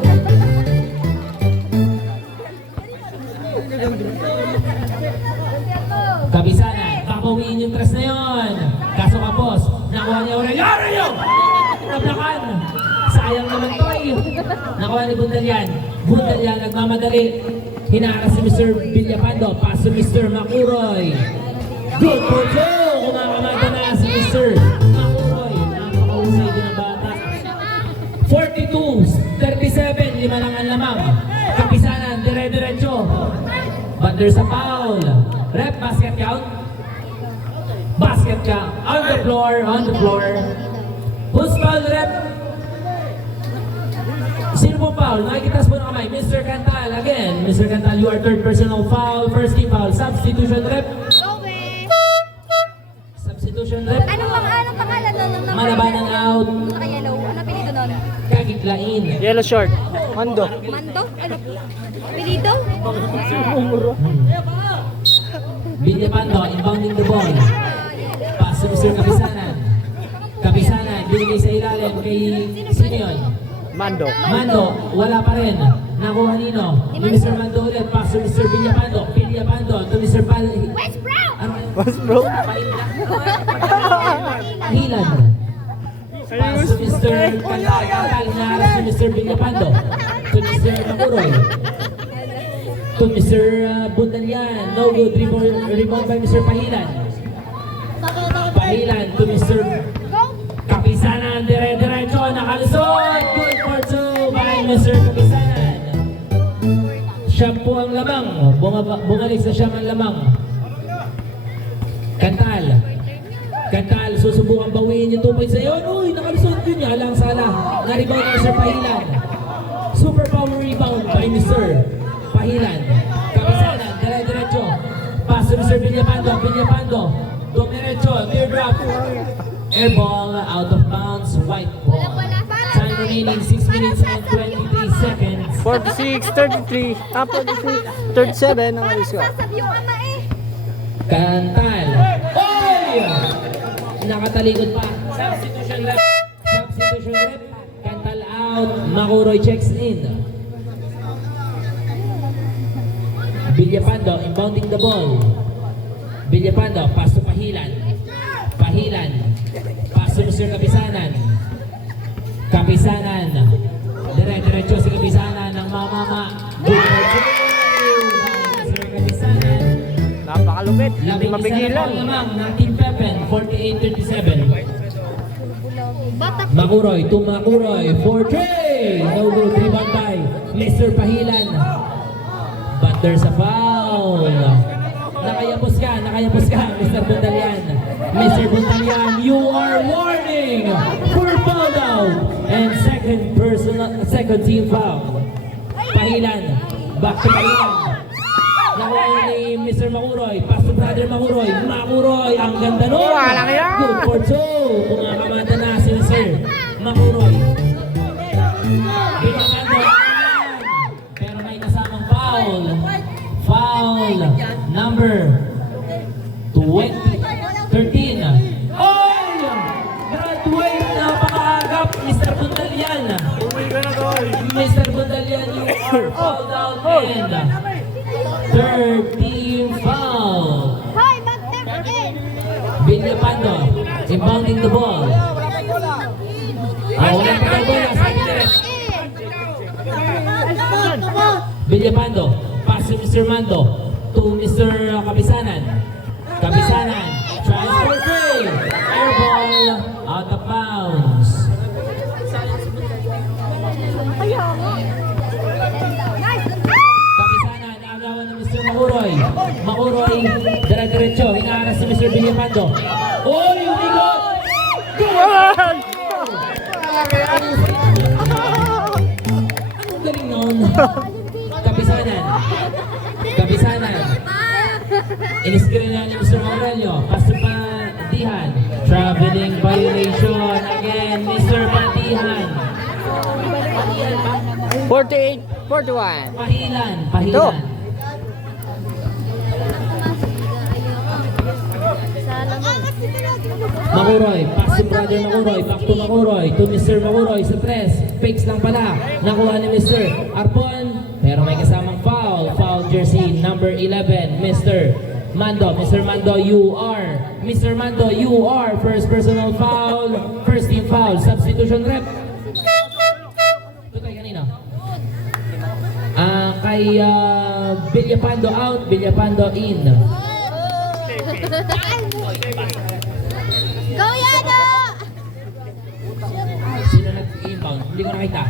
Kapisanan, papawiin yung tres na yun. Kaso kapos, nakuha niya Aurelio! Nablakan! Sayang naman to eh. Nakuha ni Bundalian. Bundalian nagmamadali. Hinaras si Mr. Villapando. Paso Mr. Makuroy. Good for two! Kumakamata na si Mr. Makuroy. Napakausay din ang bata. 42-37. Lima lang ang lamang. Kapisanan, dire-diretso. But there's a foul. Rep, basket count. Basket count. On the floor, on the floor. Who's foul, rep? Sino po foul? Nakikitaas po na kamay. Mr. Cantal, again. Mr. Cantal, you are third personal foul. First team foul. Substitution rep. Substitution rep. Anong pangalan nun? Ng number? Malabanan out. Naka-yellow. Ano apelido nun? Kagitlain. Yellow short. Mando. Mando? Ano? Apelido? Villapando, inbounding the ball. Pass to Mr. Kapisanan. Kapisanan, binigay sa ilalim kay sino yun? Mando. Mando, wala pa rin. Nakuha nino. Ni Mr. Mando ulit. Pass to Mr. Villapando. Villapando to Mr. West Brown! What's bro? Hilan. Pass to Mr. Cantal. Hinaharas ni Mr. Villapando. To Mr. Makuroy. To Mr. Bundalian. No good. Rebound by Mr. Pahilan. Pahilan to Mr. Kapisanan. Dire-diretso. Nakalusot. Good for two by Mr. Kapisanan. Siya po ang lamang. Bumalik sa siyam ang lamang. Cantal. Cantal, susubukan bawiin yung 2 points na yun. Uy, nakalusot yun niya. Alang sala. Na-rebound ni Mr. Pahilan. Super power rebound by Mr. Pahilan. Kapisanan, dire-diretso. Pass to Mr. Villapando. Villapando. Dumiretso. Teardrop. Air ball out of bounds. White ball. Time remaining 6 minutes and 23 seconds. 46, 33. 37 ang alis ko. Sasabi yung ama eh. Cantal. Oy! Nakatalikod pa. Substitution rep. Substitution rep. Cantal out. Makuroy checks in. Villapando inbounding the ball. Villapando, pass to Pahilan. Pahilan. Pass to Mr. Kapisanan. Kapisanan. Dire-diretso si Kapisanan ng mamama. Good for two. Mr. Kapisanan. Napakalupit. Hindi Labing isa na mapigilan. po lamang ng Team Pepen, 48-37. Batak. Makuroy to Makuroy for 3. No good, rebound by Mr. Pahilan. But there's a foul. Nakayapos ka, Mr. Bundalian. Mr. Bundalian, you are warning for foul out. And second team foul. Pahilan, back to Pahilan. Nakuha ni Mr. Makuroy. Pass to brother Makuroy. Makuroy, ang ganda nun. Walang yan. Good for two. Kumakamata na si Mr. Makuroy. Binabando. Pero may kasamang foul. Foul number 13. Oy! Graduate, napakaagap, Mr. Bundalian. Mr. Bundalian, you are fouled out and third team foul. Hoy, mag-13! Villapando, inbounding the ball. Wala pa kayo bola, sabi nila. Villapando, pass to Mr. Mando, to Mr. Kapisanan. Kapisanan, tries for 3. Air ball, out of bounds. Kapisanan, agawan ng Mr. Makuroy. Makuroy, dire-diretso, hinaharas si Mr. Villapando. Oy, umigot! Anong galing nun? Kapisanan. Kapisanan. Iniskrin na ni Mr. Aurelio. Pastor Patihan. Traveling violation again, Mr. Patihan. 48, 41. Pahilan. Ito. Pahilan. Makuroy, pass to brother Makuroy, back to Makuroy, to Mr. Makuroy sa 3. Fakes lang pala. Nakuha ni Mr. Arpon, pero may kasamang foul. Foul jersey number 11, Mr. Mando. Mr. Mando, you are first personal foul, first team foul, substitution rep. Ito kay kanino? Kay Villapando out, Villapando in. Go, Yano! Sino nag-inbound? Hindi ko nakita.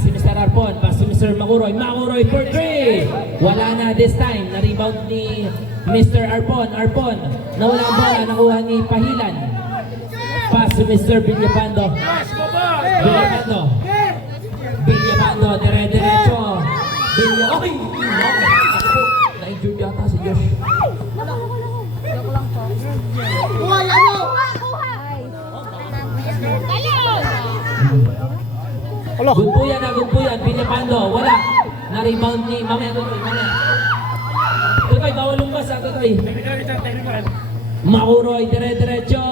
Si Mr. Arpon, pass to Mr. Makuroy. Makuroy for 3! Wala na this time. Na-rebound ni Mr. Arpon. Arpon, nawala ang bola. Nakuha ni Pahilan. Pass to Mr. Villapando. Villapando. Villapando, dire-diretso. Oy! Na-injured yata si Josh. Wala mo! Good po yan. Villapando, wala. Na-rebound ni mamaya. Tutoy, bawal lumabas ha, Tutoy. Makuroy, dire-diretso.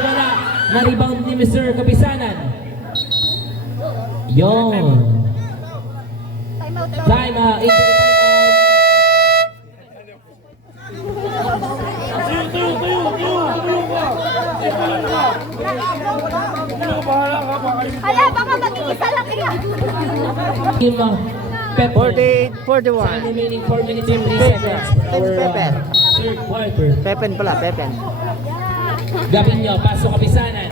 Wala. Na-rebound ni Mr. Kapisanan. Yon. Time out. Into the time Ala, baka mag-iisa lang yan. out. Team Pepper. 48, Time 41. remaining 4 minutes and 3 seconds. Our Pepper. third quarter. Pepen pala, Pepen. Gawin nyo, pasok Kapisanan.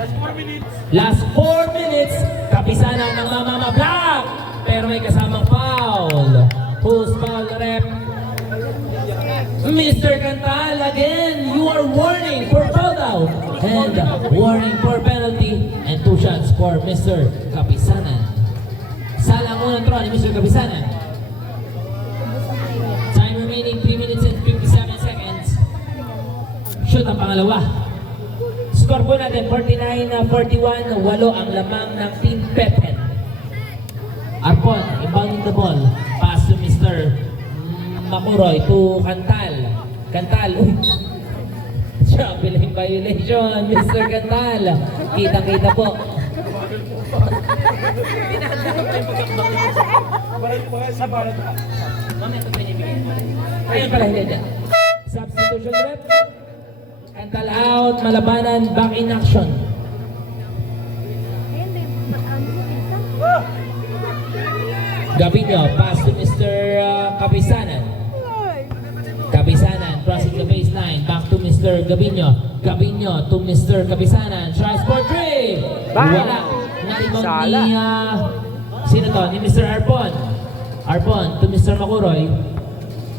Last 4 minutes, Kapisanan ng Mama Black. Pero may kasamang foul. Who's foul rep? Mr. Cantal, again, you are warning for foul out. And warning for penalty. And 2 shots for Mr. Kapisanan. Salang unang throw ni Mr. Kapisanan. Time remaining 3 minutes and 57 seconds. Shoot ang pangalawa. Score po natin 49-41, 8 ang lamang ng Team Pepen. Arpon, inbounding the ball. Pass to Mr. Makuroy to Cantal. Cantal, uy. Sabi lang violation, Mr. Cantal. Kita-kita po. Ayun pala, hindi dyan. Substitution rep. Cantal out, Malabanan, back in action. Gabinho, pass to Mr. Kapisanan. Kapisanan, crossing the baseline, back to Mr. Gabinho. Gabinho to Mr. Kapisanan, tries for 3! Bang! Wala. Na-rebound Sala. ni, sino to? Ni Mr. Arpon. Arpon to Mr. Makuroy.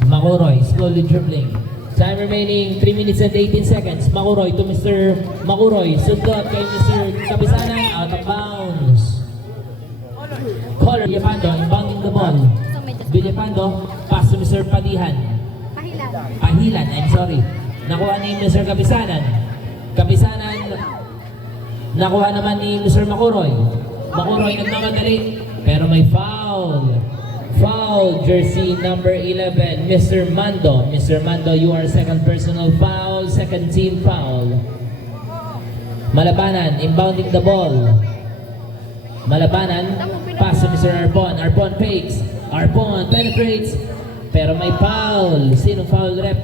Makuroy, slowly dribbling. Time remaining 3 minutes and 18 seconds. Makuroy to Mr. Makuroy. Sundot kay Mr. Kapisanan, out of bounds. Caller, Villapando, inbounding the ball. Villapando, pass to Mr. Padihan. Pahilan, I'm sorry. Nakuha ni Mr. Kapisanan. Kapisanan, nakuha naman ni Mr. Makuroy. Makuroy nagmamadali, pero may foul. Foul, jersey number 11, Mr. Mando. Mr. Mando, you are second personal foul, second team foul. Malabanan, inbounding the ball. Malabanan, pass to Mr. Arpon. Arpon fakes. Arpon penetrates. Pero may foul. Sino foul rep?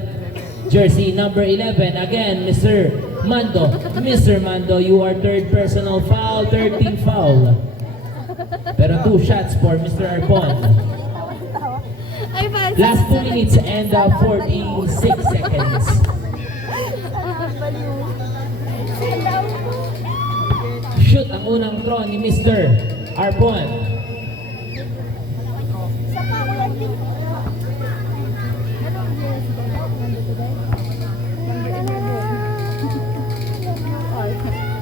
Jersey number 11. Again, Mr. Mando. Mr. Mando, you are third personal foul, third team foul. Pero 2 shots for Mr. Arpon. Last 2 minutes and 46 seconds. Shoot ang unang throw ni Mr. Arpon.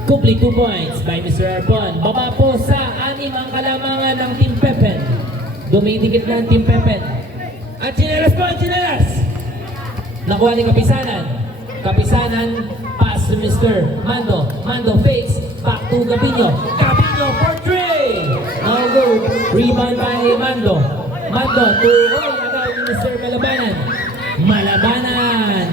Complete 2 points by Mr. Arpon. Baba po sa 6 ang kalamangan ng Team Pepen. Dumidikit na ang Team Pepen. At chinelas po ang chinelas! Nakuha ni Kapisanan. Kapisanan, pass to Mr. Mando. Mando fakes, back to Gabinho. Gabinho for 3! No good. Rebound by Mando. Mando to, agaw ni Mr. Malabanan. Malabanan!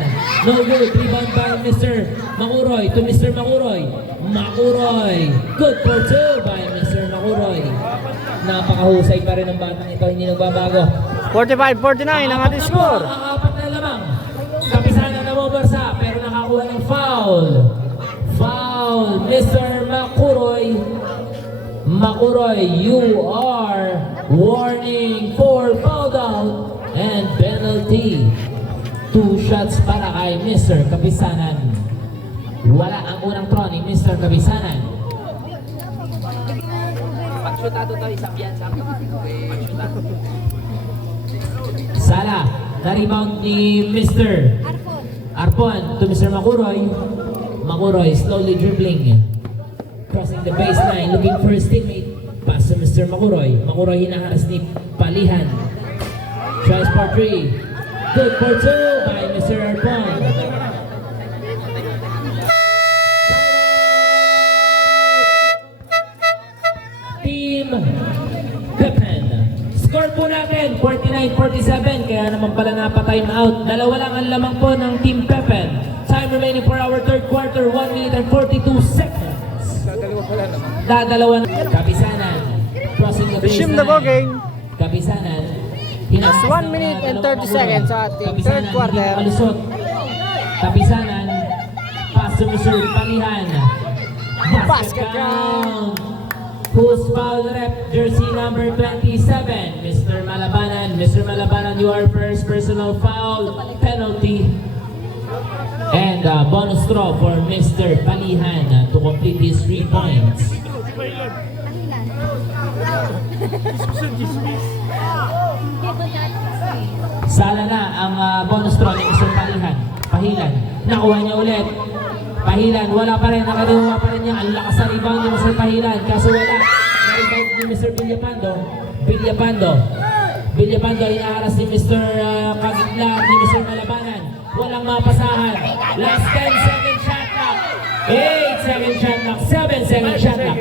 No good. Rebound by Mr. Makuroy to Mr. Makuroy. Makuroy. Good for 2 by Mr. Makuroy. Napakahusay pa rin ang batang ito. Hindi nagbabago. 45-49 ang ating score. Ang apat na lamang. Kapisanan na bumarsa pero nakakuha ng foul. Foul, Mr. Makuroy. Makuroy, you are warning for foul out and penalty. 2 shots para kay Mr. Kapisanan. Wala ang unang throw ni Mr. Kapisanan. Pagsyutado tayo sa piyansa. Pagsyutado. Sala, na-rebound ni Mr. Arpon to Mr. Makuroy. Makuroy slowly dribbling. Crossing the baseline, looking for his teammate. Pass to Mr. Makuroy. Makuroy hinaharas ni Palihan. Tries for 3. Good for 2 by Mr. Arpon. Team Pepen. Score po natin, 49-47. Kaya naman pala napa-time out. Dalawa lang ang lamang po ng Team Pepen. Time remaining for our third quarter, 1 minute and 42 seconds. Dadalawa na. Kapisanan. Crossing the Resume the ball baseline. game. Kapisanan. That's 1 minute and 30 seconds sa ating third quarter. Kapisanan. Pass to Mr. Palihan. Basket count. Who's foul rep? Jersey number 27. Mr. Malabanan. Mr. Malabanan, you are first personal foul. Penalty. And bonus throw for Mr. Palihan to complete his 3 points. Sala na ang bonus throw ni Mr. Palihan. Pahilan. Nakuha niya ulit. Pahilan. Wala pa rin. Nakalimuha pa rin niya. Ang lakas sa rebound ni Mr. Pahilan. Kaso wala. Na-rebound ni Mr. Villapando. Villapando inaharas ni Mr. Kagitla ni Mr. Malabanan. Walang mapasahan. Last 10 second shot clock. 8 second shot clock. 7 second shot clock.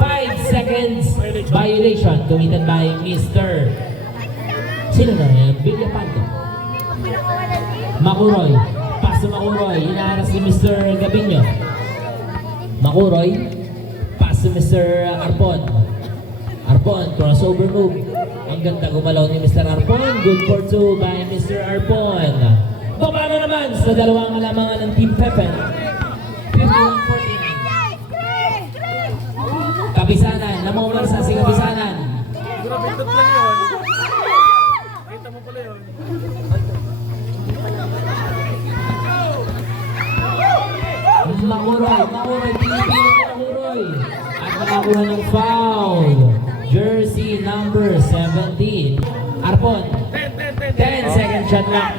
5 seconds violation committed by Mr. Sino na yan? Villapando. Makuroy. Pass to Makuroy. Inaharas ni Mr. Gabinho. Makuroy. Pass to Mr. Arpon. Arpon, crossover move. Ang ganda gumalaw ni Mr. Arpon. Good for 2 by Mr. Arpon. Paano naman sa dalawang alamangan ng Team Pepen? 51-49. Kapisanan, namumarsa si Kapisanan. Grabe, ito lang yun. Kita mo pala yun. Makuroy, pinipili ni Makuroy. At nakakuha ng foul. Jersey number 17. Arpon, 10 second shot lang.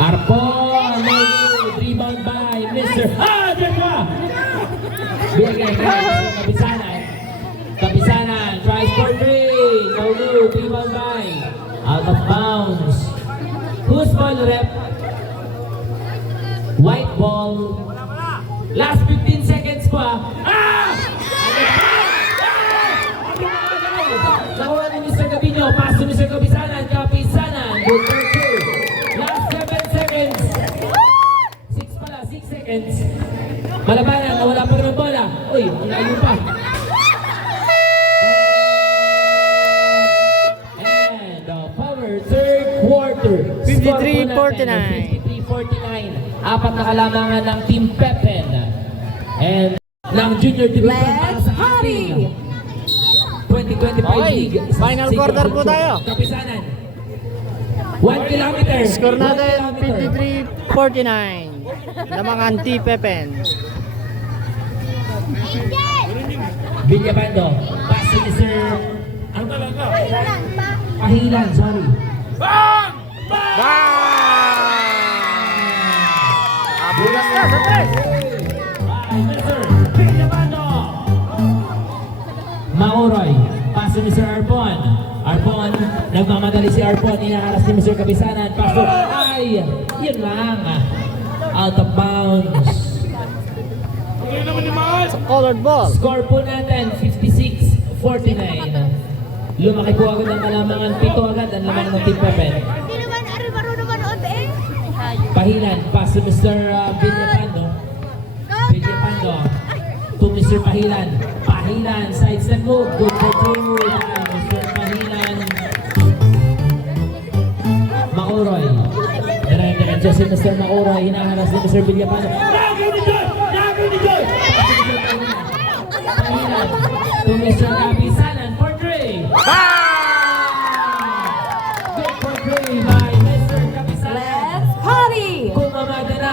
Arpon, may rebound by Mr. Adekwa. Bigay kay Kapisanan. Kapisanan tries for 3. No good, rebound by. Out of bounds. Who's ball rep? White ball. Last 15 seconds pa. Nakuha ni Mr. Gabinho. Pass to Mr. Kapisanan. Kapisanan. Good for 2. Last 7 seconds. 6 pala. 6 seconds. Malabanan. Nawala pa rin ang bola. Uy, ang layo pa. And power third quarter. 53-49. 53-49. Apat na kalamangan ng Team Pepen. And ng Junior Division para sa ating 2025 Okay, League. final quarter po tayo. Kapisanan. 1 kilometer. Score 1 natin kilometer. 53-49. Lamangan T. Pepen. Villapando. Pass to Mr. Ang talaga. Pahilan, sorry. Bang! Abulas na sa 3. Mr. Villapando. Makuroy. Pass to Mr. Arpon. Arpon. Nagmamadali si Arpon. Inaharas ni Mr. Kapisanan. Pass to... Ay! Yun lang. Out of bounds. Ngayon naman ni Mahal. Colored ball. Score po natin, 56-49. Lumaki po agad ang kalamangan. 7 agad ang laman ng Team Pepen. Hindi naman, marunong manood eh. Pahilan, pass to Mr. Villapando. Villapando to Mr. Pahilan. Pahilan, side step move. Good for 2. Mr. Pahilan. Dire-diretso si Mr. Maura, hinaharas ni Mr. Villapano. Lagi ni Joy! Lagi ni Joy! Pahilan to Mr. Kapisanan for 3. Good for 3 by Mr. Kapisanan. Hobby! Gumamada na.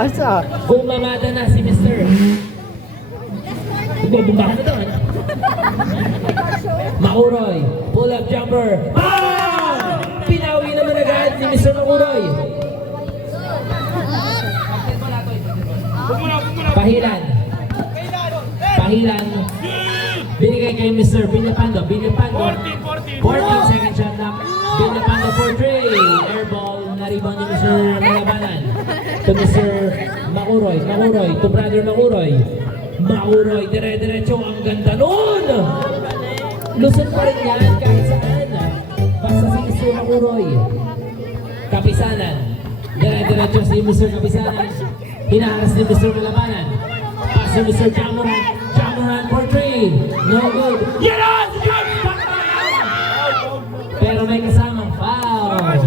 Asa? Gumamada na si Mr. Bumbahan na doon. Mauroy, pull-up jumper. Ah! Pinawi naman agad ni Mr. Mauroy. Pahilan. Pahilan. Binigay kay Mr. Villapando. Villapando. 14 second shot lang. Villapando for 3. Airball na rebound ni Mr. Malabanan. To Mr. Mauroy. Mauroy. To brother Mauroy. Mauroy. Dire-diretso. Ang ganda nun. Lusot pa rin yan kahit saan. Basta si Mr. Mauroy. Kapisanan. Dire-diretso si Mr. Kapisanan. Hinaharas ni Mr. Malabanan. Pass si Mr. Jamoran. Jamoran for 3. No good. Yes! Pero may kasamang foul.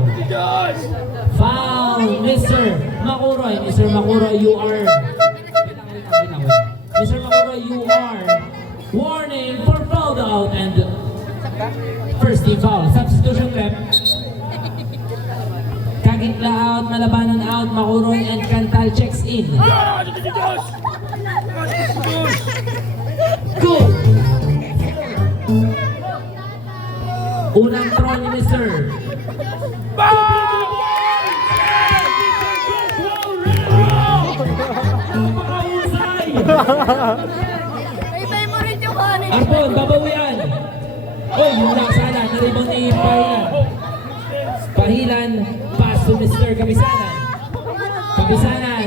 Foul, Mr. Makuroy. Mr. Makuroy, you are... Mr. Makuroy, you are warning for foul out and first team foul. Substitution rep. Kagitla out, Malabanan out, Makuroy and Cantal checks in. Go! Unang throw ni Mr. May favorite yung kanin. Arpon, babawian! Oy, yung nakasala, naribang ni Pahilan. Pahilan, pass to Mr. Kapisanan. Kapisanan,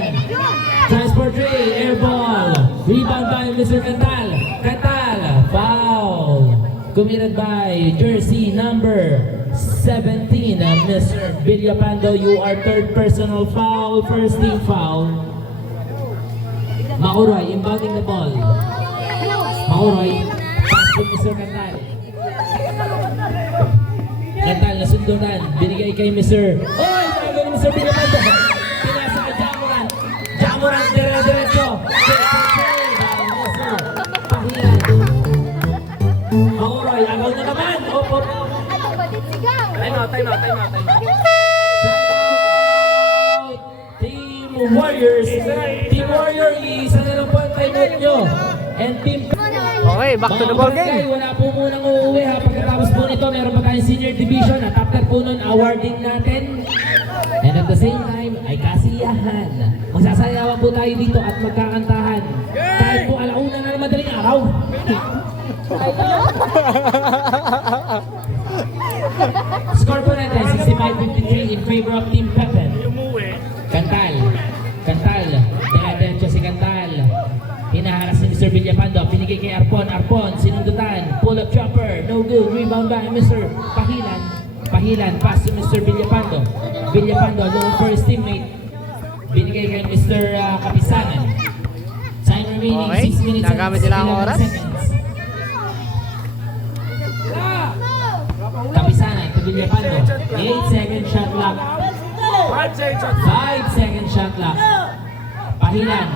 transport 3, air ball. Rebound by Mr. Cantal. Cantal, foul. Committed by jersey number 17, Mr. Villapando. You are third personal foul, first team foul. Mauroy, inbounding the ball. Mauroy, pass to Mr. Cantal. Cantal na sundunan, binigay kay Mr. Oy! Bago ni Mr. Villapando. Pinasa kay Jamoran. Jamoran, dire-diretso. Mr. Pahilan. Mauroy, agaw na naman. Op. Ano ba din sigaw? Time out. Team Warriors. Team Warrior, isa na lang po ang time out nyo. And Team... Okay, back to the ball Mga barangay, game. wala po munang uuwi ha. Pagkatapos po nito, meron pa tayong senior division at after po nun, awarding natin. And at the same time, ay kasiyahan. Magsasayawan po tayo dito at magkakantahan. Kahit po alauna na ng madaling araw. Score po natin, 65-53 in favor of Team Pepen. Cantal. Dire-diretso si Cantal. Hinaharas si Mr. Villapando. Pinigay kay Arpon. Sinundutan. Pull-up jumper. No good. Rebound by Mr. Pahilan. Pass to Mr. Villapando. Low first teammate. Binigay kay Mr. Kapisanan. Time remaining Okay, 6 minutes nagamit nila ang 11 oras. seconds. Kapisanan to Villapando. 8-second shot clock. 5-second shot clock. Pahilan.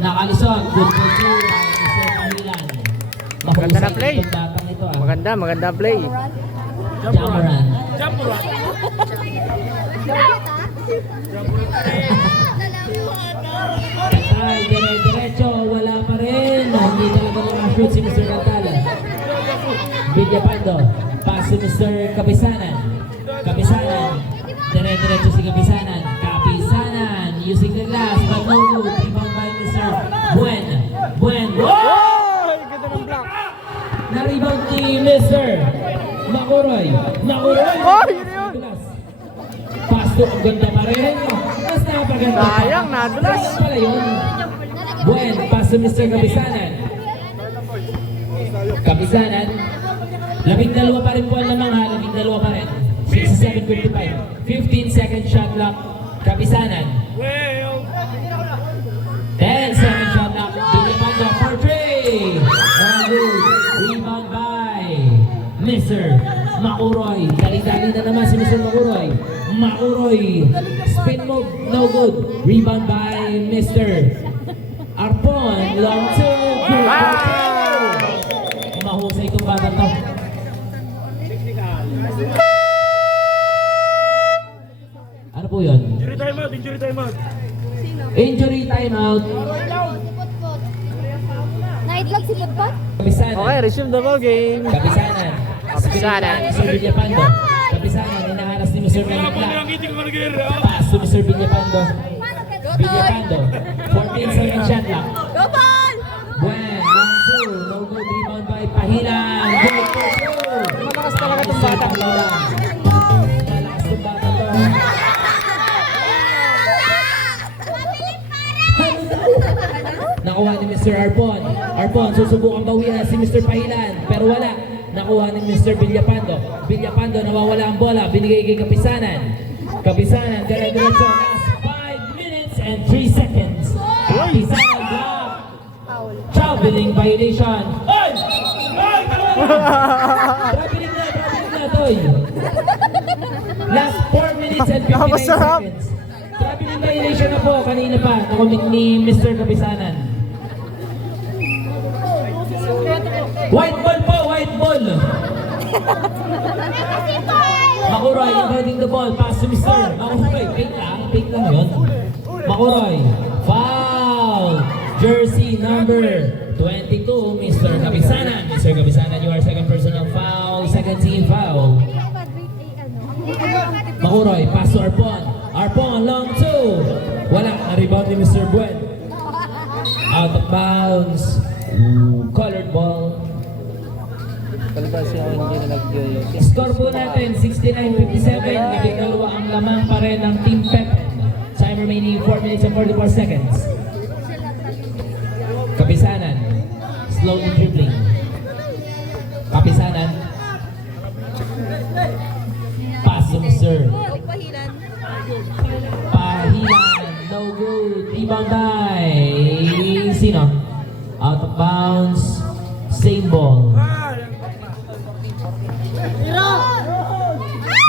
Nakalusot. Good for 2 by Mr. Pahilan. Maganda na play. Itong batang ito, ah. Maganda play. Jamoran. Cantal, dire-diretso. Wala pa rin. Hindi talaga nakashoot si Mr. Cantal. Villapando. Pass to Mr. Kapisanan. Dire-diretso si Kapisanan. Using the glass, but no good. Rebound by Mr. Buen. Ganda ng block. Na-rebound ni Mr. Makuroy. Yun yun. Pass to, ang ganda pa rin. Mas napaganda pa. Sayang, nadulas. Sayang pala yun. Buen, pass to Mr. Kapisanan. Kapisanan. 12 pa rin po ang lamang ha. 12 pa rin. 67-55. 15-second shot clock. Kapisanan. 10-second shot clock. Villapando for 3. Rebound by Mr. Makuroy. Dali-dali na naman si Mr. Makuroy. Makuroy. Spin move, no good. Rebound by Mr. Arpon. Long two. Mahusay itong bata to. Ano po yun? Injury timeout, injury timeout. Injury timeout. Naitlog si Putput? Kapisanan. Okay, resume the ball game. Kapisanan. Kapisanan. Mr. Villapando. Kapisanan. Hinaharas ni Mr. Managla. Nangiting ko nag-gear. Pass to Mr. Villapando. Villapando. 14 second shot clock. Go ball! Buen. Long two. No good. Rebound by Pahilan. Good for two. Malakas talaga itong bata. Malakas itong bata to. Nakuha ni Mr. Arpon. Arpon, susubukan bawian si Mr. Pahilan. Pero wala. Nakuha ni Mr. Villapando. Villapando, nawawala ang bola. Binigay kay Kapisanan. Kapisanan, dire-diretso. Last 5 minutes and 3 seconds. Kapisanan block. Traveling violation. Oy! Oy! Traveling na, Toy. Last 4 minutes and 59 Napakasarap. seconds. Traveling violation na po kanina pa. Nakumit ni Mr. Kapisanan. White ball po, white ball. Makuroy, invading the ball. Pass to Mr. Makuroy, fake lang yun. Makuroy, foul. Jersey number 22, Mr. Kapisanan. Mr. Kapisanan, you are second personal foul, second team foul. Makuroy, pass to Arpon. Arpon, long two. Wala, na-rebound ni Mr. Buen. Out of bounds. Colored ball. Kalabas siya hindi na nag-joy. Score po natin, 69-57. Labing-dalawa ang lamang pa rin ng Team Pep. Time remaining 4 minutes and 44 seconds. Kapisanan. Slowly dribbling. Kapisanan. Pass to Mr. Pahilan. No good. Rebound by sino? Out of bounds. Same ball.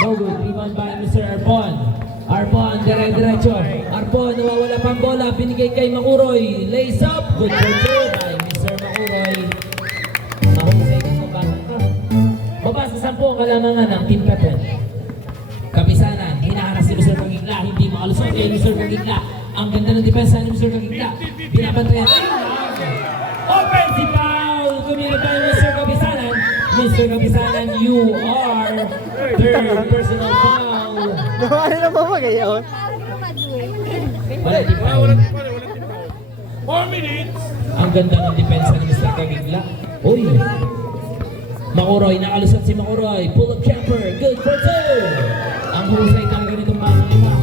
No good. Rebound by Mr. Arpon. Arpon, dire-diretso. Arpon, nawawala pang bola. Binigay kay Makuroy. Lays up. Good for two by Mr. Makuroy. Mahusay ng pagbasan to. Baba sa 10 kalamangan ng Team Pepper. Kapisanan, hinaharas si Mr. Kagigla. Hindi makalusot kay Mr. Kagigla. Ang ganda ng depensa ni Mr. Kagigla. Binabantayan. Offensive foul! Kumira tayo Mr. Kapisanan. Mr. Kapisanan, you are third personal foul. Ano na ba magayon? Wala di foul. 4 minutes. Ang ganda ng depensa ni Mr. Kagigla. Uy! Makuroy, nakalusot si Makuroy. Pull up jumper, good for two! Ang husay talaga nitong mga iba.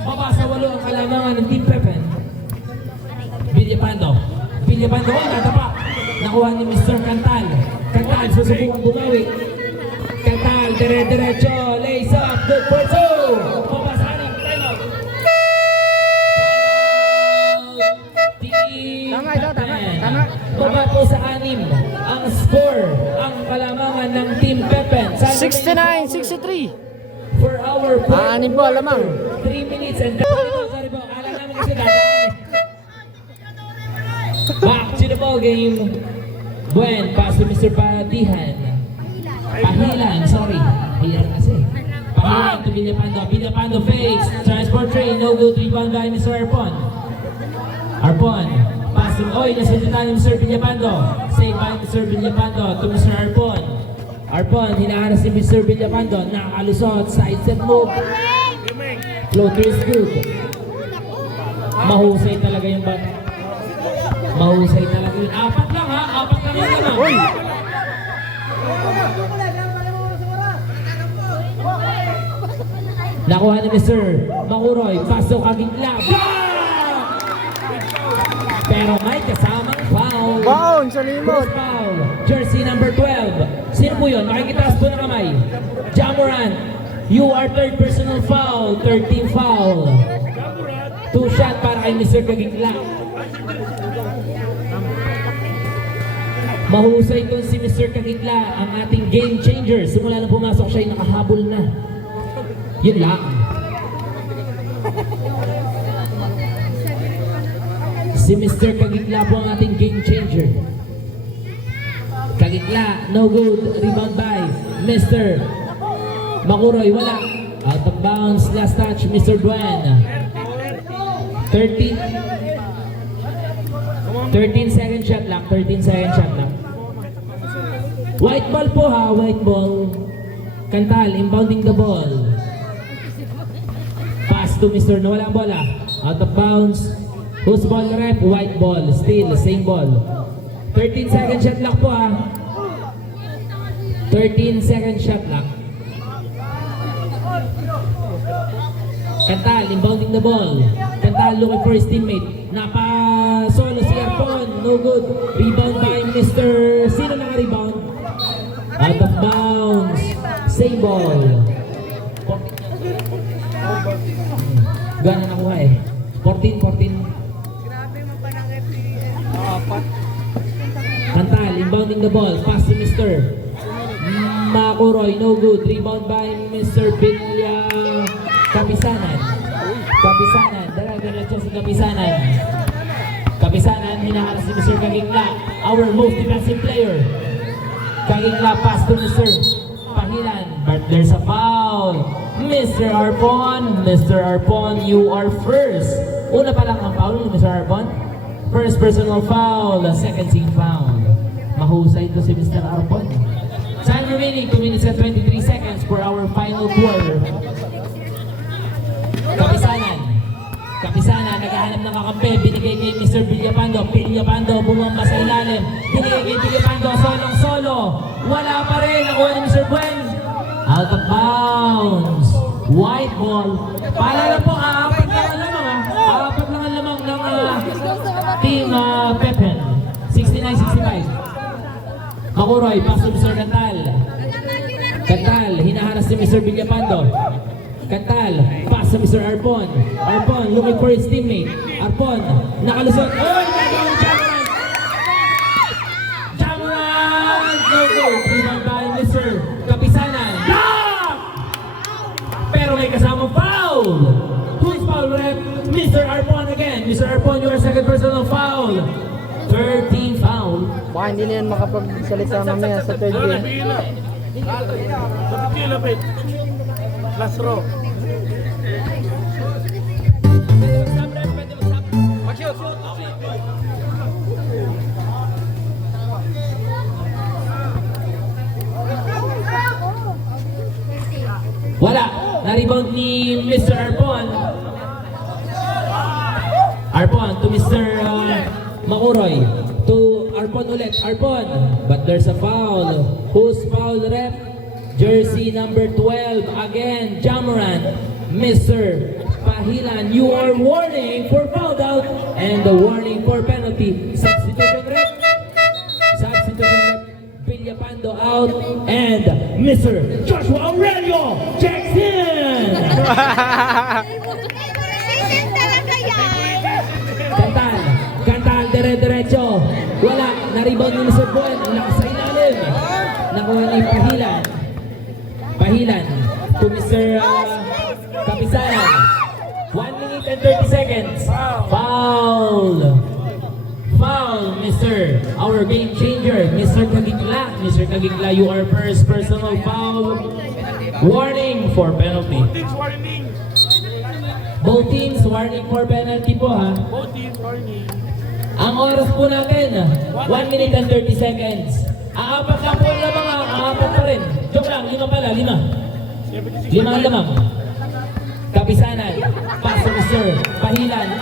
Mabasa 8 ang kalamangan ng Team Pepen. Villapando. Villapando, oh, natapa. Nakuha ni Mr. Cantal. Cantal, susubukan bumawi. Cantal, dire-diretso. Lays up, good for two! Mabasa na, time out. Team Tama ito, tama, Pepen. tama. Baba po sa 6 ang score, ang kalamangan ng Team Pepen. 69-63. For our Anim po, alamang. 3 minutes and sorry po, alam namin kasi dadaan. Back to the ball game. Buen, pass to Mr. Patihan. Pahilan, sorry. Pahilan kasi. Pahilan to Villapando. Villapando fakes. Transport train, no good. Rebound by Mr. Arpon. Arpon. Pass to, oy, nasunod tayo ni Mr. Villapando. Save by Mr. Villapando to Mr. Arpon. Arpon, hinaharas si Mr. Villapando. Nakakalusot, side step move. Floater is good. Mahusay talaga yung bat. Mahusay talaga yun. 4 lang ha, 4 lang yun naman. Uy! Nakuha ni Mr. Makuroy. Pasok Kagigla. Pero may kasamang foul. Baon sa limot. First foul. Jersey number 12. Sino po yun? Makikitaas po ng kamay. Jamoran. You are third personal foul. 13 foul. 2 shot para kay Mr. Kagigla. Mahusay ito si Mr. Kagigla, ang ating game changer. Simula nang pumasok siya ay nakahabol na. Yun lang. Si Mr. Kagigla po ang ating game changer. Kagigla, no good. Rebound by Mr. Makuroy, wala. Out of bounds, last touch, Mr. Duen. 13 second shot clock, 13 second shot clock. White ball po ha, white ball. Kantal, inbounding the ball. Pass to Mr. No, walang bola. Out of bounds. Who's ball rep? White ball. Still, same ball. 13 second shot clock po ha. 13 second shot clock. Kantal, inbounding the ball. Kantal looking for his teammate. Napa-solo si Arpon. No good. Rebound by Mr. Sino naka-rebound? Out of bounds. Same ball. Gana nakuha eh. 14. Kantal, inbounding the ball. Pass to Mr. Makuroy. No good. Rebound by Mr. Villa Kapisanan. Diretso si Kapisanan. Kapisanan, hinaharap si Mr. Kagigla, our most defensive player. Kagigla, pass to Mr. Pahilan, but there's a foul. Mr. Arpon, you are first. Una pa lang ang foul ni Mr. Arpon. First personal foul, second team foul. Mahusay to si Mr. Arpon. Time remaining, 2 minutes and 23 seconds for our final quarter. Kapisanan, naghahanap ng kakampi, binigay kay Mr. Villapando, bumamba sa ilalim, binigay kay Villapando, solo, wala pa rin, nakuha ni Mr. Buen, out of bounds, white ball, paalala po, apat lang ang lamang ng team Pepen, 69-65, Makuroy, pass to Mr. Kantal, hinaharas si Mr. Villapando, Kantal, pass to Mr. Arpon. Arpon looking for his teammate. Arpon, nakalusot. Oh, nagawin Jamuran! No goal. Rebound by Mr. Kapisanan. Block! Pero may kasamang foul. Who's foul rep? Mr. Arpon again. Mr. Arpon, your second personal foul. 13 foul. Baka hindi na yan makapagsalita mamaya sa third game. Last row. Wala. Na-rebound ni Mr. Arpon. Arpon to Mr. Makuroy. To Arpon ulit. Arpon. But there's a foul. Who's foul rep? Jersey number 12, again, Jamuran, Mr. Pahilan, you are warning for foul out and the warning for penalty. Substitution rep, Villapando out, and Mr. Joshua Aurelio checks in. Kantal, dire-diretso. Wala, na-rebound ni Mr. Buen, lakas sa ilalim. Nakuha ni Pahilan to Mr. Kapisanan. 1 minute and 30 seconds. Foul, Mr. Our game changer, Mr. Kagigla. Mr. Kagigla, you are first personal foul. Warning for penalty. Teams warning. Both teams warning for penalty po ha. Both teams warning. Ang oras po natin, 1 minute and 30 seconds. Aapat na po lamang, aapat pa rin. Joke lang, 5 pala, 5. 5 ang lamang. Kapisanan, pass to Mr. Pahilan,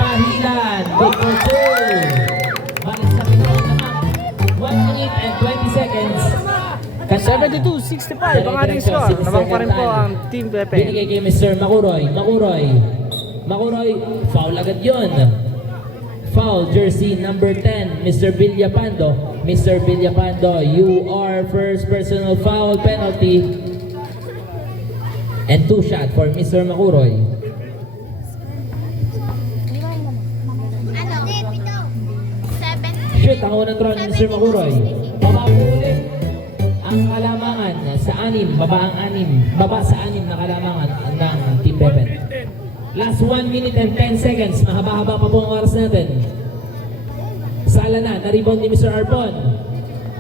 good for 2. Balik sa pinaka lamang. 1 minute and 20 seconds. 72-65 ang ating score. Nabang pa rin po ang Team Pepe. Binigay kay Mr. Makuroy, foul agad yun. Foul, jersey number 10, Mr. Villapando. Mr. Villapando, you are first personal foul penalty. And 2 shot for Mr. Makuroy. Shoot, ang unang throw ni Mr. Makuroy. Pumapuli ang kalamangan sa 6, baba ang 6. Baba sa 6 na kalamangan ng Team Pepen. Last 1 minute and 10 seconds. Mahaba-haba pa po ang oras natin. Sala na, na-rebound ni Mr. Arpon.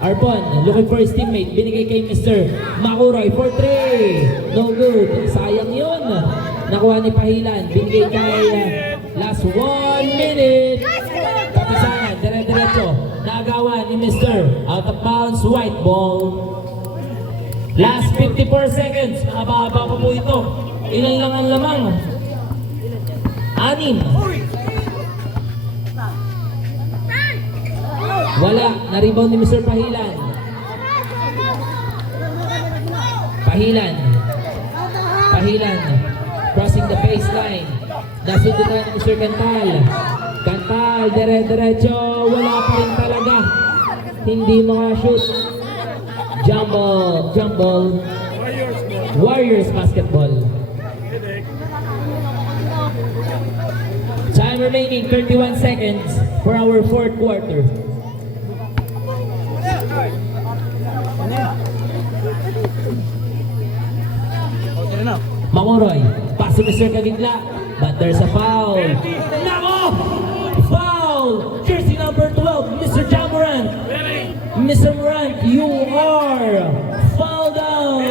Arpon, looking for his teammate. Binigay kay Mr. Makuroy for 3. No good. Sayang yun. Nakuha ni Pahilan. Binigay kay last 1 minute. Kapisahan, dire-diretso. Naagawa ni Mr. Out of bounds, white ball. Last 54 seconds. Mahaba-haba pa po ito. Ilan lang ang lamang? 6. Wala. Na-rebound ni Mr. Pahilan. Pahilan. Pahilan. Crossing the baseline. Nasundutan ni Mr. Cantal. Cantal, dire-diretso. Wala pa rin talaga. Hindi makashoot. Jumble. Warriors basketball. Time remaining 31 seconds for our fourth quarter. Mamuroy, pass to Mr. Kagitla, but there's a foul. Nako! Foul! Jersey number 12, Mr. Jamoran. Mr. Morant, you are fouled out.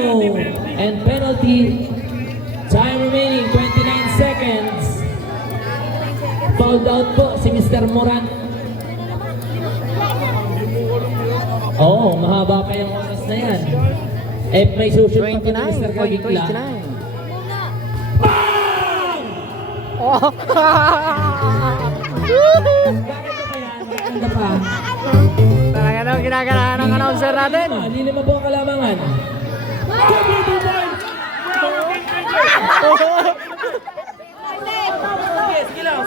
And penalty. Time remaining 29 seconds. Fouled out po si Mr. Morant. Oo, mahaba pa yung oras na yan. Eh, may susunod pa po ni Mr. Kagitla. 29. Oh! Bakit ba yan? Maganda pa. Talaga naman ginaganahan ng announcer natin. Hindi naman po ang kalamangan. Sige lang.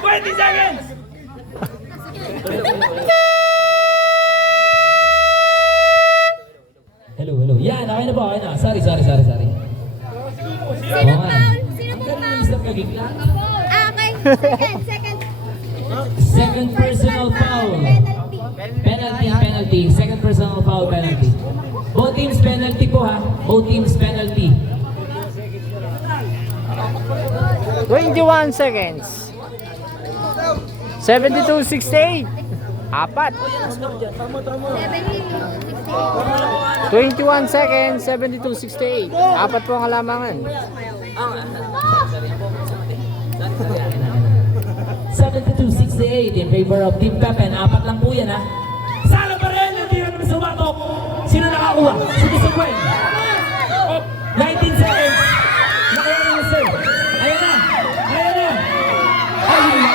20 seconds! Hello. Yan, okay na po, okay na. Sorry. Sino Oo nga. foul? Sino Ang po galing foul? ni Mr. Kagitla. Okay. Second. Second personal foul. Penalty. Second personal foul penalty. Both teams penalty po ha. Both teams penalty. 21 seconds. 72-68. Apat. 21 seconds, 72-68. Apat po ang halamangan. 72-68 in favor of Team Pepen. Apat lang po yan ha. Sala pa rin! Hindi na naman sumatok. Sino nakakuha? Si Mr. Gwen. 19 seconds. Nakuha na Mr. Ayan na. Ayun na.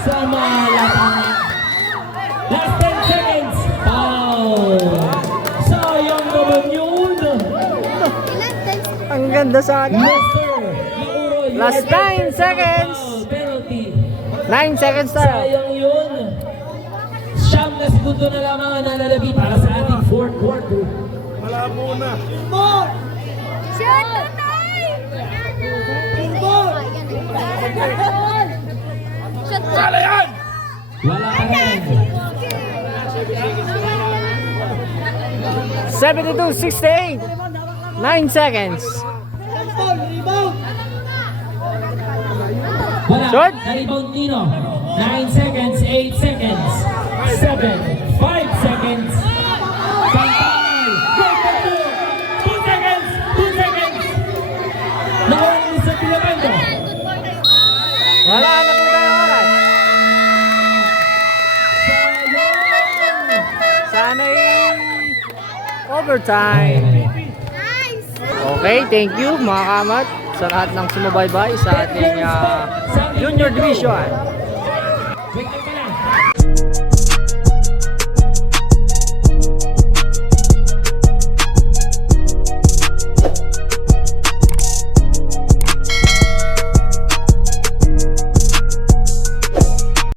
Sama lapangan. Last 10 seconds. Foul. Sayang naman yun. Ang ganda sana. Mr. Mauro, you Last are 9 seconds. foul. Penalty. 9 seconds tayo. Sayang yun. Siyam na segundo na lamang ang nalalabi para sa ating fourth quarter. Shot to time! Shot to time! Wala ka rin. 72-68. 9 seconds. Wala. Short. Na-rebound Nino. 9 seconds, 8 seconds, 7, 5 seconds. Pantay. Goal for 2. 2 seconds, 2 seconds. Nakuha ni Mr. Pilapendo. Wala na po tayo oras. Sana'y overtime. Nice! Okay, thank you mga kamat sa lahat ng sumubaybay sa ating Junior Division. Wait,